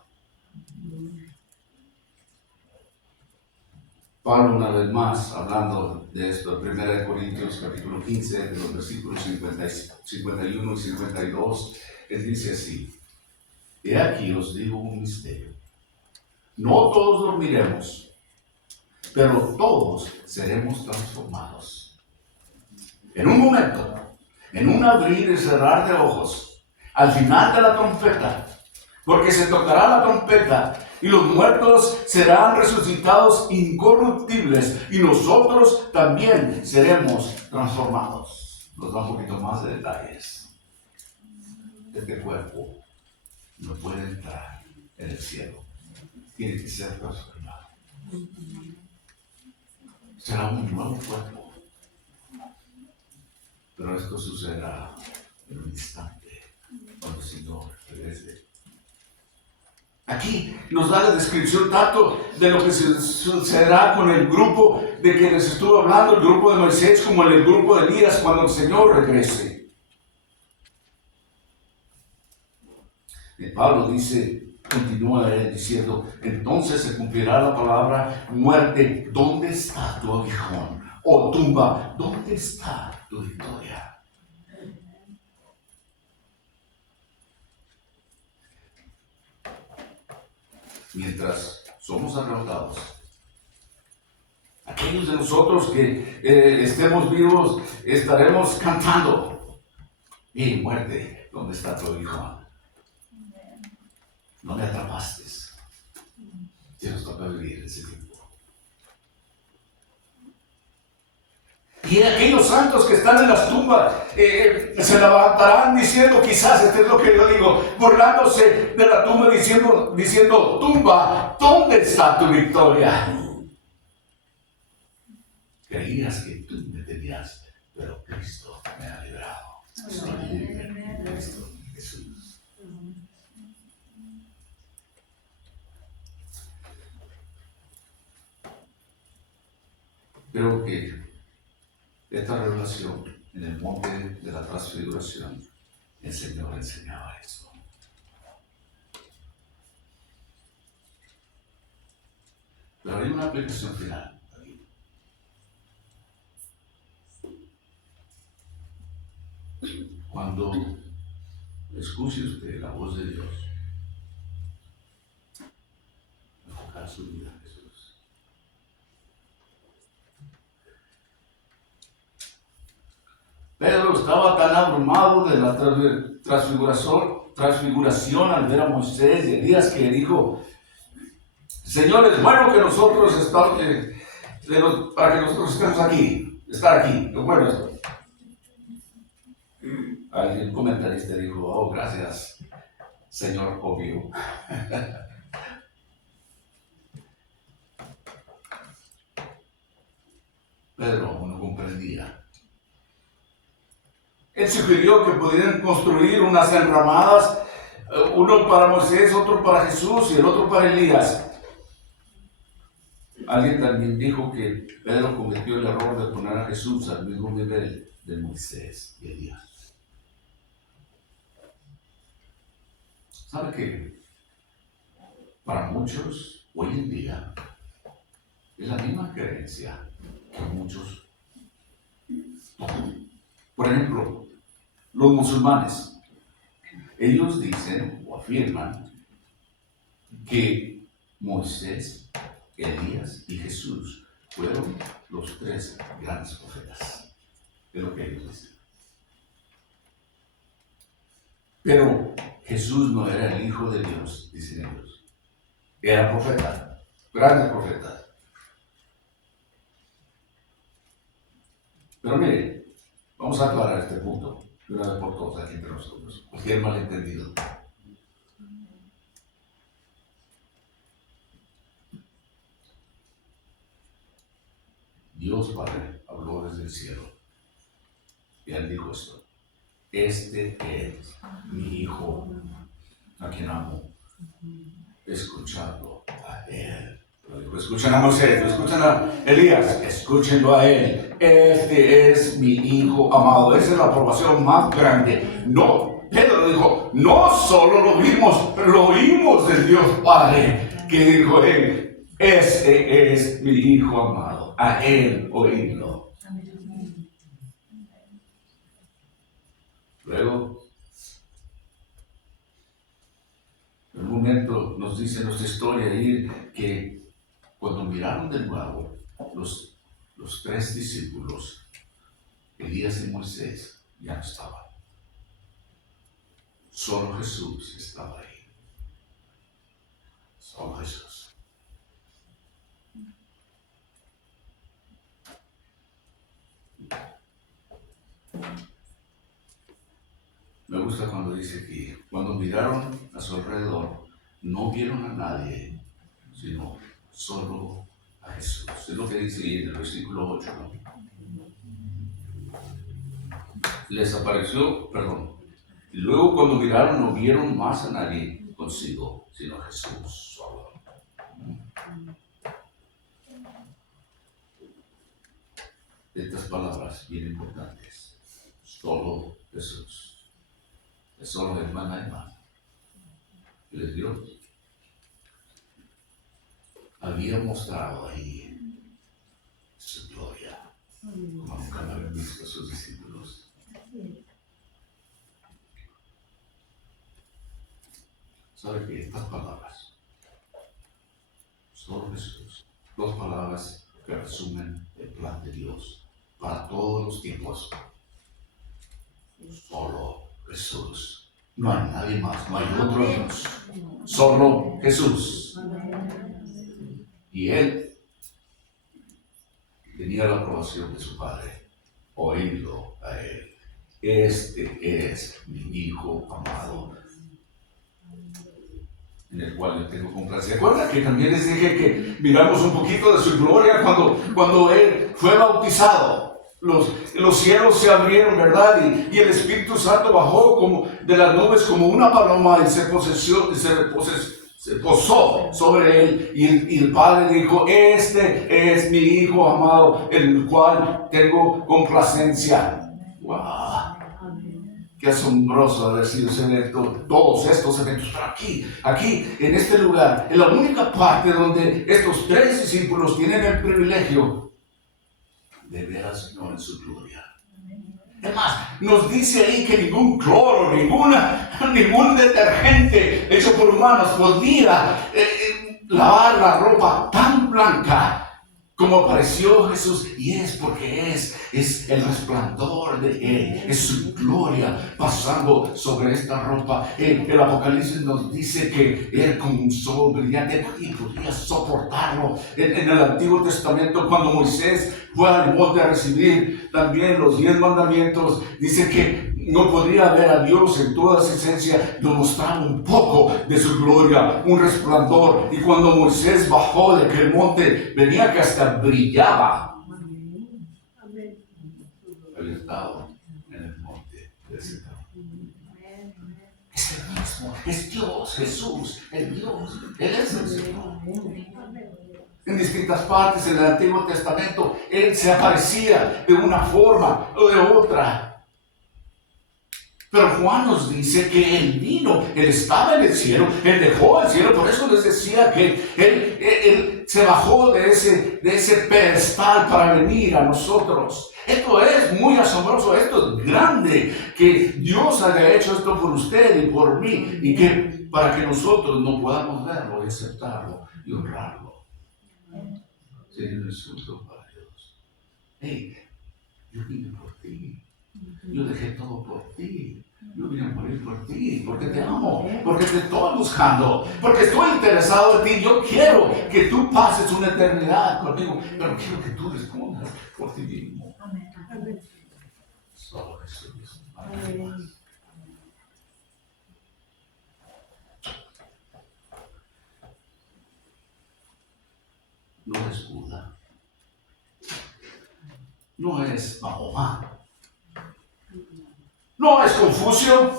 Pablo, una vez más, hablando de esto, 1 Corintios capítulo 15, de los versículos 51 y 52, él dice así: he aquí os digo un misterio. No todos dormiremos, pero todos seremos transformados. En un momento, en un abrir y cerrar de ojos, al final de la trompeta, porque se tocará la trompeta y los muertos serán resucitados incorruptibles y nosotros también seremos transformados. Nos da un poquito más de detalles. Este cuerpo no puede entrar en el cielo, tiene que ser transformado. Será un nuevo cuerpo, pero esto sucederá en un instante cuando el Señor regrese. Aquí nos da la descripción tanto de lo que sucederá con el grupo de que les estuvo hablando, el grupo de Moisés, como en el grupo de Elías cuando el Señor regrese. Y Pablo dice, continúa diciendo, entonces se cumplirá la palabra muerte, ¿dónde está tu aguijón? O tumba, ¿dónde está tu victoria? Mientras somos arrebatados, aquellos de nosotros que estemos vivos, estaremos cantando, y muerte, ¿dónde está tu aguijón? No me atrapaste. Si nos toca vivir ese tiempo. Y aquellos santos que están en las tumbas se levantarán diciendo, quizás este es lo que yo digo, burlándose de la tumba diciendo, tumba, ¿dónde está tu victoria? Creías que tú me tenías, pero Cristo me ha librado. Soy libre en Cristo Jesús. Creo que esta revelación en el monte de la transfiguración, el Señor enseñaba esto. Pero hay una aplicación final aquí. Cuando escuche usted la voz de Dios, enfocar su vida en Jesús. Pedro estaba tan abrumado de la transfiguración al ver a Moisés y Elías que dijo, Señor, es bueno que nosotros para que nosotros estemos aquí, estar aquí, es bueno esto. Alguien comentarista dijo, oh, gracias, Señor obvio. Pedro aún no comprendía. Él sugirió que pudieran construir unas enramadas, uno para Moisés, otro para Jesús y el otro para Elías. Alguien también dijo que Pedro cometió el error de poner a Jesús al mismo nivel de Moisés y Elías. ¿Sabe qué? Para muchos, hoy en día, es la misma creencia que muchos toman. Por ejemplo, los musulmanes, ellos dicen o afirman que Moisés, Elías y Jesús fueron los tres grandes profetas. Es lo que ellos dicen. Pero Jesús no era el Hijo de Dios, dicen ellos. Era profeta, grande profeta. Pero mire, vamos a aclarar este punto de una vez por todas aquí entre nosotros. Cualquier malentendido. Dios Padre habló desde el cielo y Él dijo esto: este es mi Hijo, a quien amo, escuchando a Él. Escuchen a Moisés, escuchen a Elías, escúchenlo a Él. Este es mi Hijo amado. Esa es la aprobación más grande. No Pedro dijo, no solo lo vimos, pero lo oímos del Dios Padre, que dijo él, este es mi Hijo amado, a él oídlo. Luego, en un momento nos dice nuestra historia ahí que cuando miraron de nuevo los tres discípulos, Elías y Moisés ya no estaban. Solo Jesús estaba ahí. Solo Jesús. Me gusta cuando dice que cuando miraron a su alrededor, no vieron a nadie, sino solo a Jesús. Es lo que dice ahí en el versículo 8, ¿no? Les apareció, y luego cuando miraron no vieron más a nadie consigo, sino a Jesús solo. Estas palabras bien importantes. Solo Jesús. Es solo hermana y hermano. Y les dio. Había mostrado ahí su gloria, como nunca lo habían visto sus discípulos. ¿Sabe que estas palabras, solo Jesús, dos palabras que resumen el plan de Dios para todos los tiempos? Solo Jesús. No hay nadie más, no hay otro Dios. Solo Jesús. Y Él tenía la aprobación de su Padre. Oídlo a Él. Este es mi Hijo amado, en el cual yo tengo complacencia. ¿Recuerda que también les dije que miramos un poquito de su gloria cuando Él fue bautizado? Los cielos se abrieron, ¿verdad? Y el Espíritu Santo bajó como de las nubes como una paloma y se posó sobre él. Y el Padre dijo, este es mi Hijo amado, en el cual tengo complacencia. ¡Wow! Qué asombroso haber sido ese evento, todos estos eventos, pero aquí, en este lugar, en la única parte donde estos tres discípulos tienen el privilegio de ver al Señor en su gloria. Es más, nos dice ahí que ningún cloro, ningún detergente hecho por humanos podía lavar la ropa tan blanca como apareció Jesús. Y es porque es el resplandor de Él, es su gloria pasando sobre esta ropa. El Apocalipsis nos dice que Él como un sol brillante, nadie podía soportarlo. En el Antiguo Testamento, cuando Moisés fue al monte a recibir también los 10 mandamientos, dice que no podría ver a Dios en toda su esencia, nos mostraba un poco de su gloria, un resplandor. Y cuando Moisés bajó de aquel monte, venía que hasta brillaba. Había estado en el monte de Sinaí. Es el mismo, es Dios, Jesús, el Dios, Él es el Señor. En distintas partes en el Antiguo Testamento, Él se aparecía de una forma o de otra. Pero Juan nos dice que Él vino, Él estaba en el cielo, Él dejó el cielo. Por eso les decía que Él se bajó de ese pedestal para venir a nosotros. Esto es muy asombroso, esto es grande, que Dios haya hecho esto por usted y por mí, y que para que nosotros no podamos verlo y aceptarlo y honrarlo. Sería un insulto para Dios. Hey, yo vine por ti. Yo dejé todo por ti. Yo vine a morir por ti, porque te amo, porque te estoy buscando, porque estoy interesado en ti. Yo quiero que tú pases una eternidad conmigo, pero quiero que tú respondas por ti mismo. Amén. Solo Jesús. Amén. No es Buda. No es Mahoma. No es Confucio,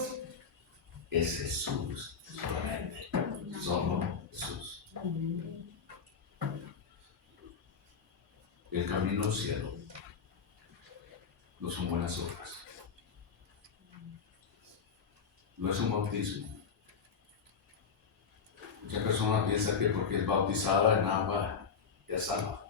es Jesús solamente, solo Jesús. El camino al cielo no son buenas obras. no es un bautismo. Muchas personas piensan que porque es bautizada en agua ya salva.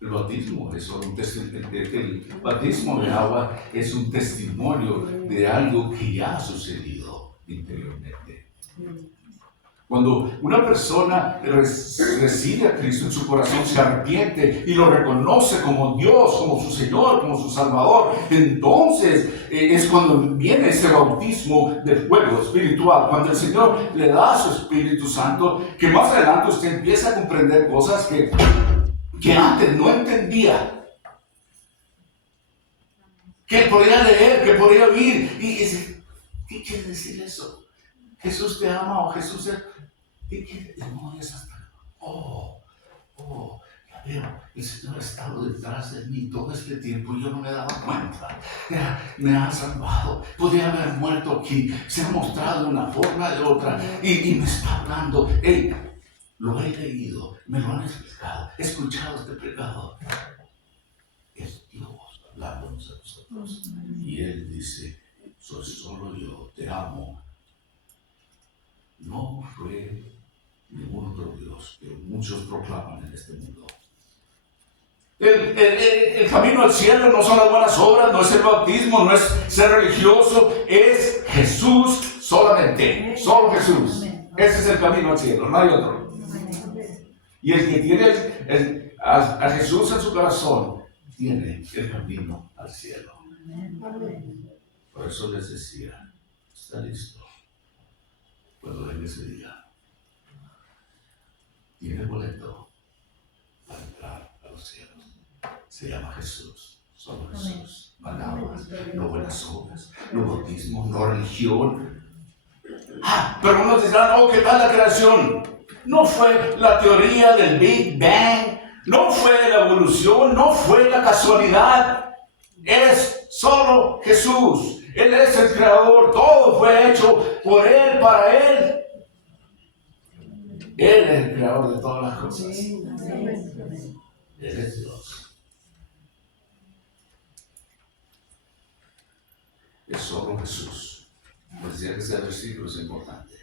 El bautismo es solo un testimonio. El bautismo de agua es un testimonio de algo que ya ha sucedido interiormente. Cuando una persona recibe a Cristo en su corazón, se arrepiente y lo reconoce como Dios, como su Señor, como su Salvador, entonces es cuando viene ese bautismo de fuego espiritual, cuando el Señor le da su Espíritu Santo, que más adelante usted empieza a comprender cosas que antes no entendía, que podía leer, que podía oír, y dice, ¿qué quiere decir eso? Jesús te ama o Jesús es... ¿Qué quiere? No, hasta... Ya veo, el Señor ha estado detrás de mí todo este tiempo y yo no me he dado cuenta. Me ha salvado. Podría haber muerto aquí. Se ha mostrado de una forma de otra y me está hablando. Hey, lo he leído, me lo han explicado, he escuchado este pecado. Es Dios hablándonos a nosotros. Y Él dice, soy solo yo, te amo. No fue ningún otro Dios que muchos proclaman en este mundo. El camino al cielo no son las buenas obras, no es el bautismo, no es ser religioso, es Jesús solamente, solo Jesús. Ese es el camino al cielo, no hay otro. Y el que tiene a Jesús en su corazón, tiene el camino al cielo. Por eso les decía, está listo cuando venga ese día. Tiene el boleto para entrar a los cielos. Se llama Jesús, solo Jesús. Palabras, no buenas obras, no bautismo, no religión. Pero unos dirán, ¿qué tal la creación? No fue la teoría del Big Bang, no fue la evolución, no fue la casualidad. Es solo Jesús. Él es el creador, todo fue hecho por Él, para Él. Él es el creador de todas las cosas. Él es Dios. Es solo Jesús. Pues decía que ese versículo es importante.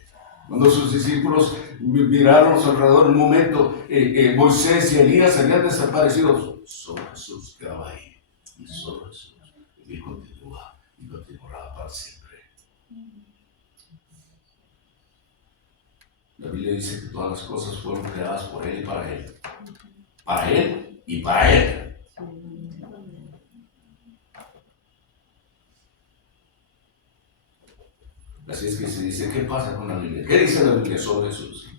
Cuando sus discípulos miraron a su alrededor, en un momento Moisés y Elías habían desaparecido. Solo Jesús quedaba ahí. Y solo Jesús. Y continúa y continuará para siempre. La Biblia dice que todas las cosas fueron creadas por Él y para Él. Para Él y para Él. Así es que se dice, ¿qué pasa con la Biblia? ¿Qué dice la Biblia sobre Jesús?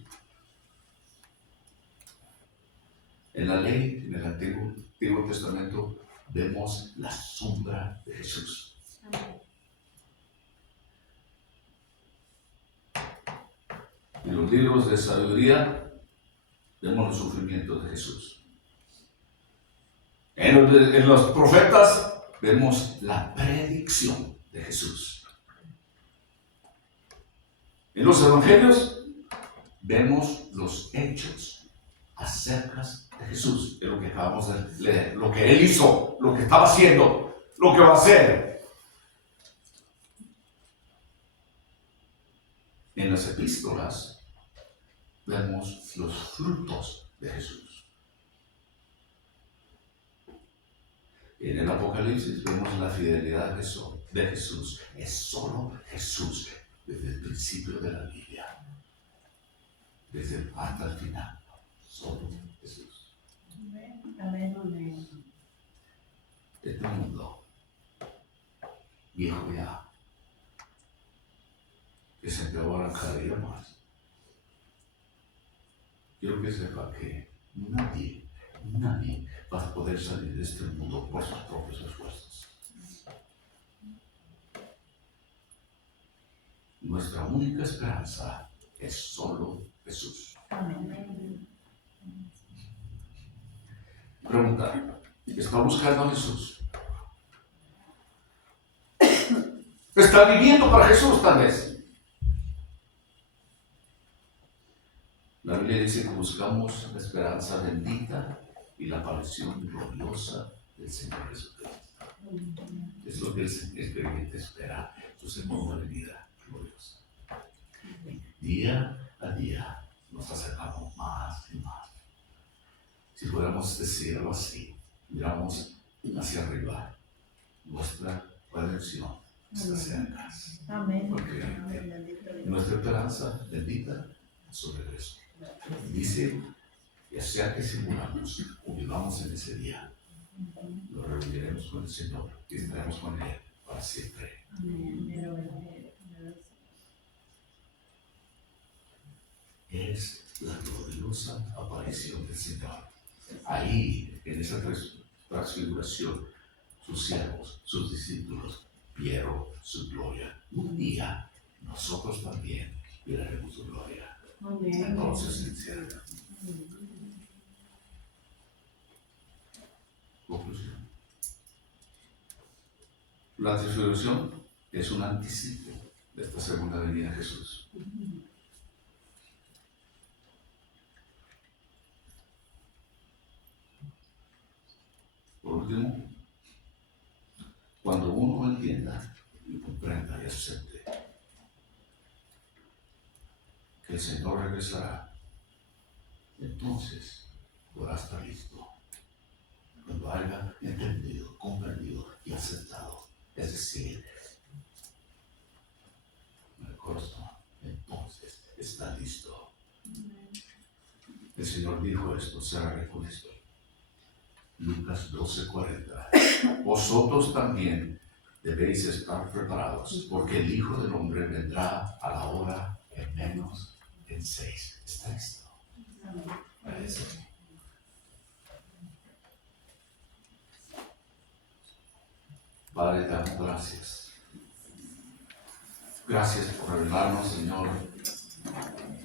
En la ley, en el Antiguo Testamento, vemos la sombra de Jesús. En los libros de sabiduría, vemos los sufrimientos de Jesús. En los profetas, vemos la predicción de Jesús. En los evangelios vemos los hechos acerca de Jesús, de lo que acabamos de leer, lo que Él hizo, lo que estaba haciendo, lo que va a hacer. En las epístolas vemos los frutos de Jesús. En el Apocalipsis vemos la fidelidad de Jesús. Es solo Jesús. Desde el principio de la Biblia, hasta el final, solo Jesús. Amén. Este mundo, viejo ya, que se empeora cada día más. Quiero que sepa que nadie va a poder salir de este mundo por sus propios esfuerzos. Nuestra única esperanza es solo Jesús. Amén. Pregunta, ¿está buscando a Jesús? ¿Está viviendo para Jesús tal vez? La Biblia dice que buscamos la esperanza bendita y la aparición gloriosa del Señor Jesucristo. Es lo que el creyente espera, su segunda venida gloriosa. Día a día nos acercamos más y más. Si pudiéramos decirlo así, miramos hacia arriba, nuestra redención está cerca. Amén. Porque nuestra esperanza bendita es su regreso. Dice, ya sea que simulamos o vivamos en ese día, lo reuniremos con el Señor y estaremos con Él para siempre. Es la gloriosa aparición del Señor. Ahí, en esa transfiguración, sus siervos, sus discípulos, vieron su gloria. Un día, nosotros también veremos su gloria. Entonces, sincera. Conclusión. La transfiguración es un anticipo de esta segunda venida de Jesús. Por último, cuando uno entienda y comprenda y acepte que el Señor regresará, entonces podrá estar listo. Cuando haya entendido, comprendido y aceptado, es decir, en el corazón, entonces está listo. El Señor dijo esto, cerraré con esto. Lucas 12:40. Vosotros también debéis estar preparados, porque el Hijo del Hombre vendrá a la hora en menos en 6. ¿Está listo? Para eso. Padre, te damos gracias. Gracias por revelarnos, Señor,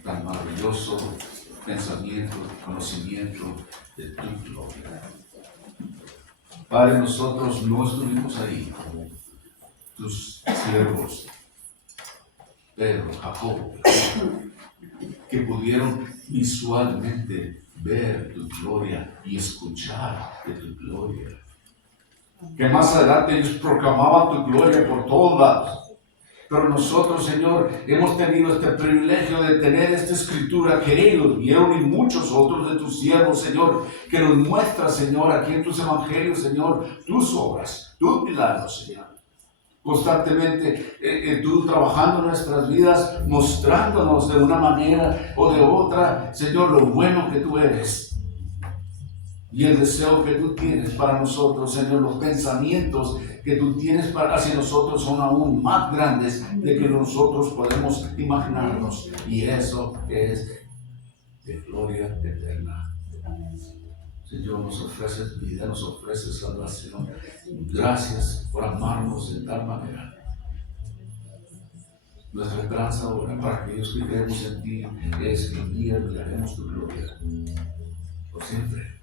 tan maravilloso pensamiento, conocimiento de tu gloria. Padre, nosotros no estuvimos ahí como tus siervos, Pedro, Jacobo, que pudieron visualmente ver tu gloria y escuchar de tu gloria. Que más adelante ellos proclamaban tu gloria por todos lados. Pero nosotros, Señor, hemos tenido este privilegio de tener esta escritura que ellos vieron y muchos otros de tus siervos, Señor, que nos muestra, Señor, aquí en tus evangelios, Señor, tus obras, tus milagros, Señor. Constantemente tú trabajando en nuestras vidas, mostrándonos de una manera o de otra, Señor, lo bueno que tú eres. Y el deseo que tú tienes para nosotros, Señor, los pensamientos que tú tienes hacia nosotros son aún más grandes de que nosotros podemos imaginarnos. Y eso es de gloria eterna. Señor, nos ofreces vida, nos ofreces salvación. Gracias por amarnos de tal manera. Nuestra esperanza ahora para aquellos que creemos en ti es que un día miraremos tu gloria por siempre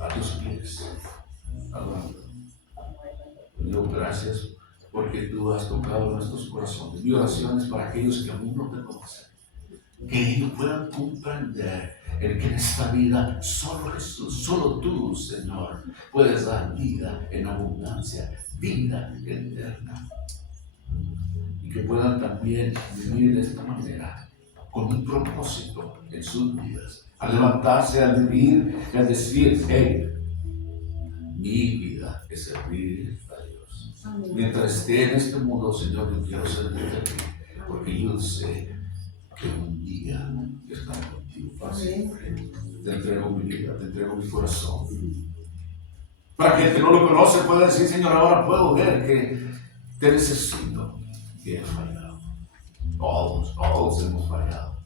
a tus pies, adorando. Dios, gracias porque tú has tocado nuestros corazones. Mi oración es para aquellos que aún no te conocen, que ellos puedan comprender el que en esta vida solo Jesús, solo tú, Señor, puedes dar vida en abundancia, vida eterna. Y que puedan también vivir de esta manera, con un propósito en sus vidas, a levantarse, a vivir, a decir, hey, mi vida es servir a Dios. Mientras esté en este mundo, Señor, yo quiero servir a ti, porque yo sé que un día estaré contigo para siempre. Te entrego mi vida, te entrego mi corazón. Para que el que no lo conoce pueda decir, Señor, ahora puedo ver que te necesito. Que he fallado. Todos hemos fallado.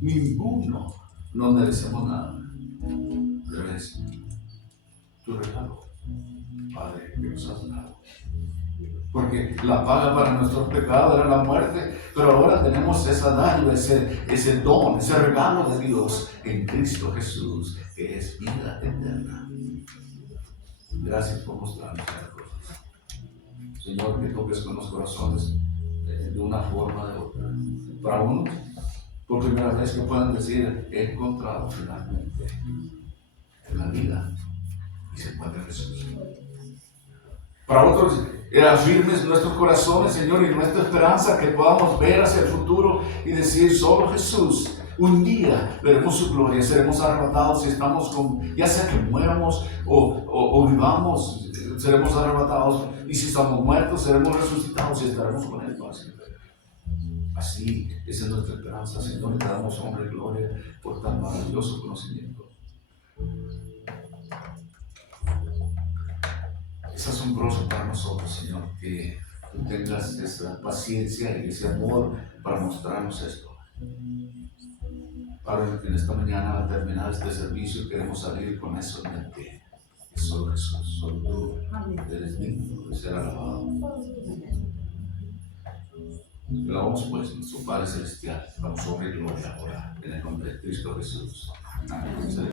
Ninguno no merecemos nada. Gracias. Tu regalo, Padre, que nos has dado. Porque la paga para nuestros pecados era la muerte, pero ahora tenemos esa dádiva, ese don, ese regalo de Dios en Cristo Jesús, que es vida eterna. Gracias por mostrarnos estas cosas. Señor, que toques con los corazones de una forma o de otra. Para uno, por primera vez que puedan decir, he encontrado finalmente en la vida y se encuentra Jesús. Para otros, afirmes nuestros corazones, Señor, y nuestra esperanza, que podamos ver hacia el futuro y decir, solo Jesús, un día veremos su gloria, seremos arrebatados y estamos con, ya sea que muéramos o vivamos, seremos arrebatados, y si estamos muertos, seremos resucitados y estaremos con Él para siempre. Así esa es nuestra esperanza, Señor, te damos honra y gloria por tan maravilloso conocimiento. Es asombroso para nosotros, Señor, que tú tengas esa paciencia y ese amor para mostrarnos esto. Padre, en esta mañana, al terminar este servicio, queremos salir con eso en mente. Que solo Jesús, solo tú eres digno de ser alabado. Alabamos pues nuestro Padre Celestial, damos honra y gloria ahora, en el nombre de Cristo Jesús. Amén.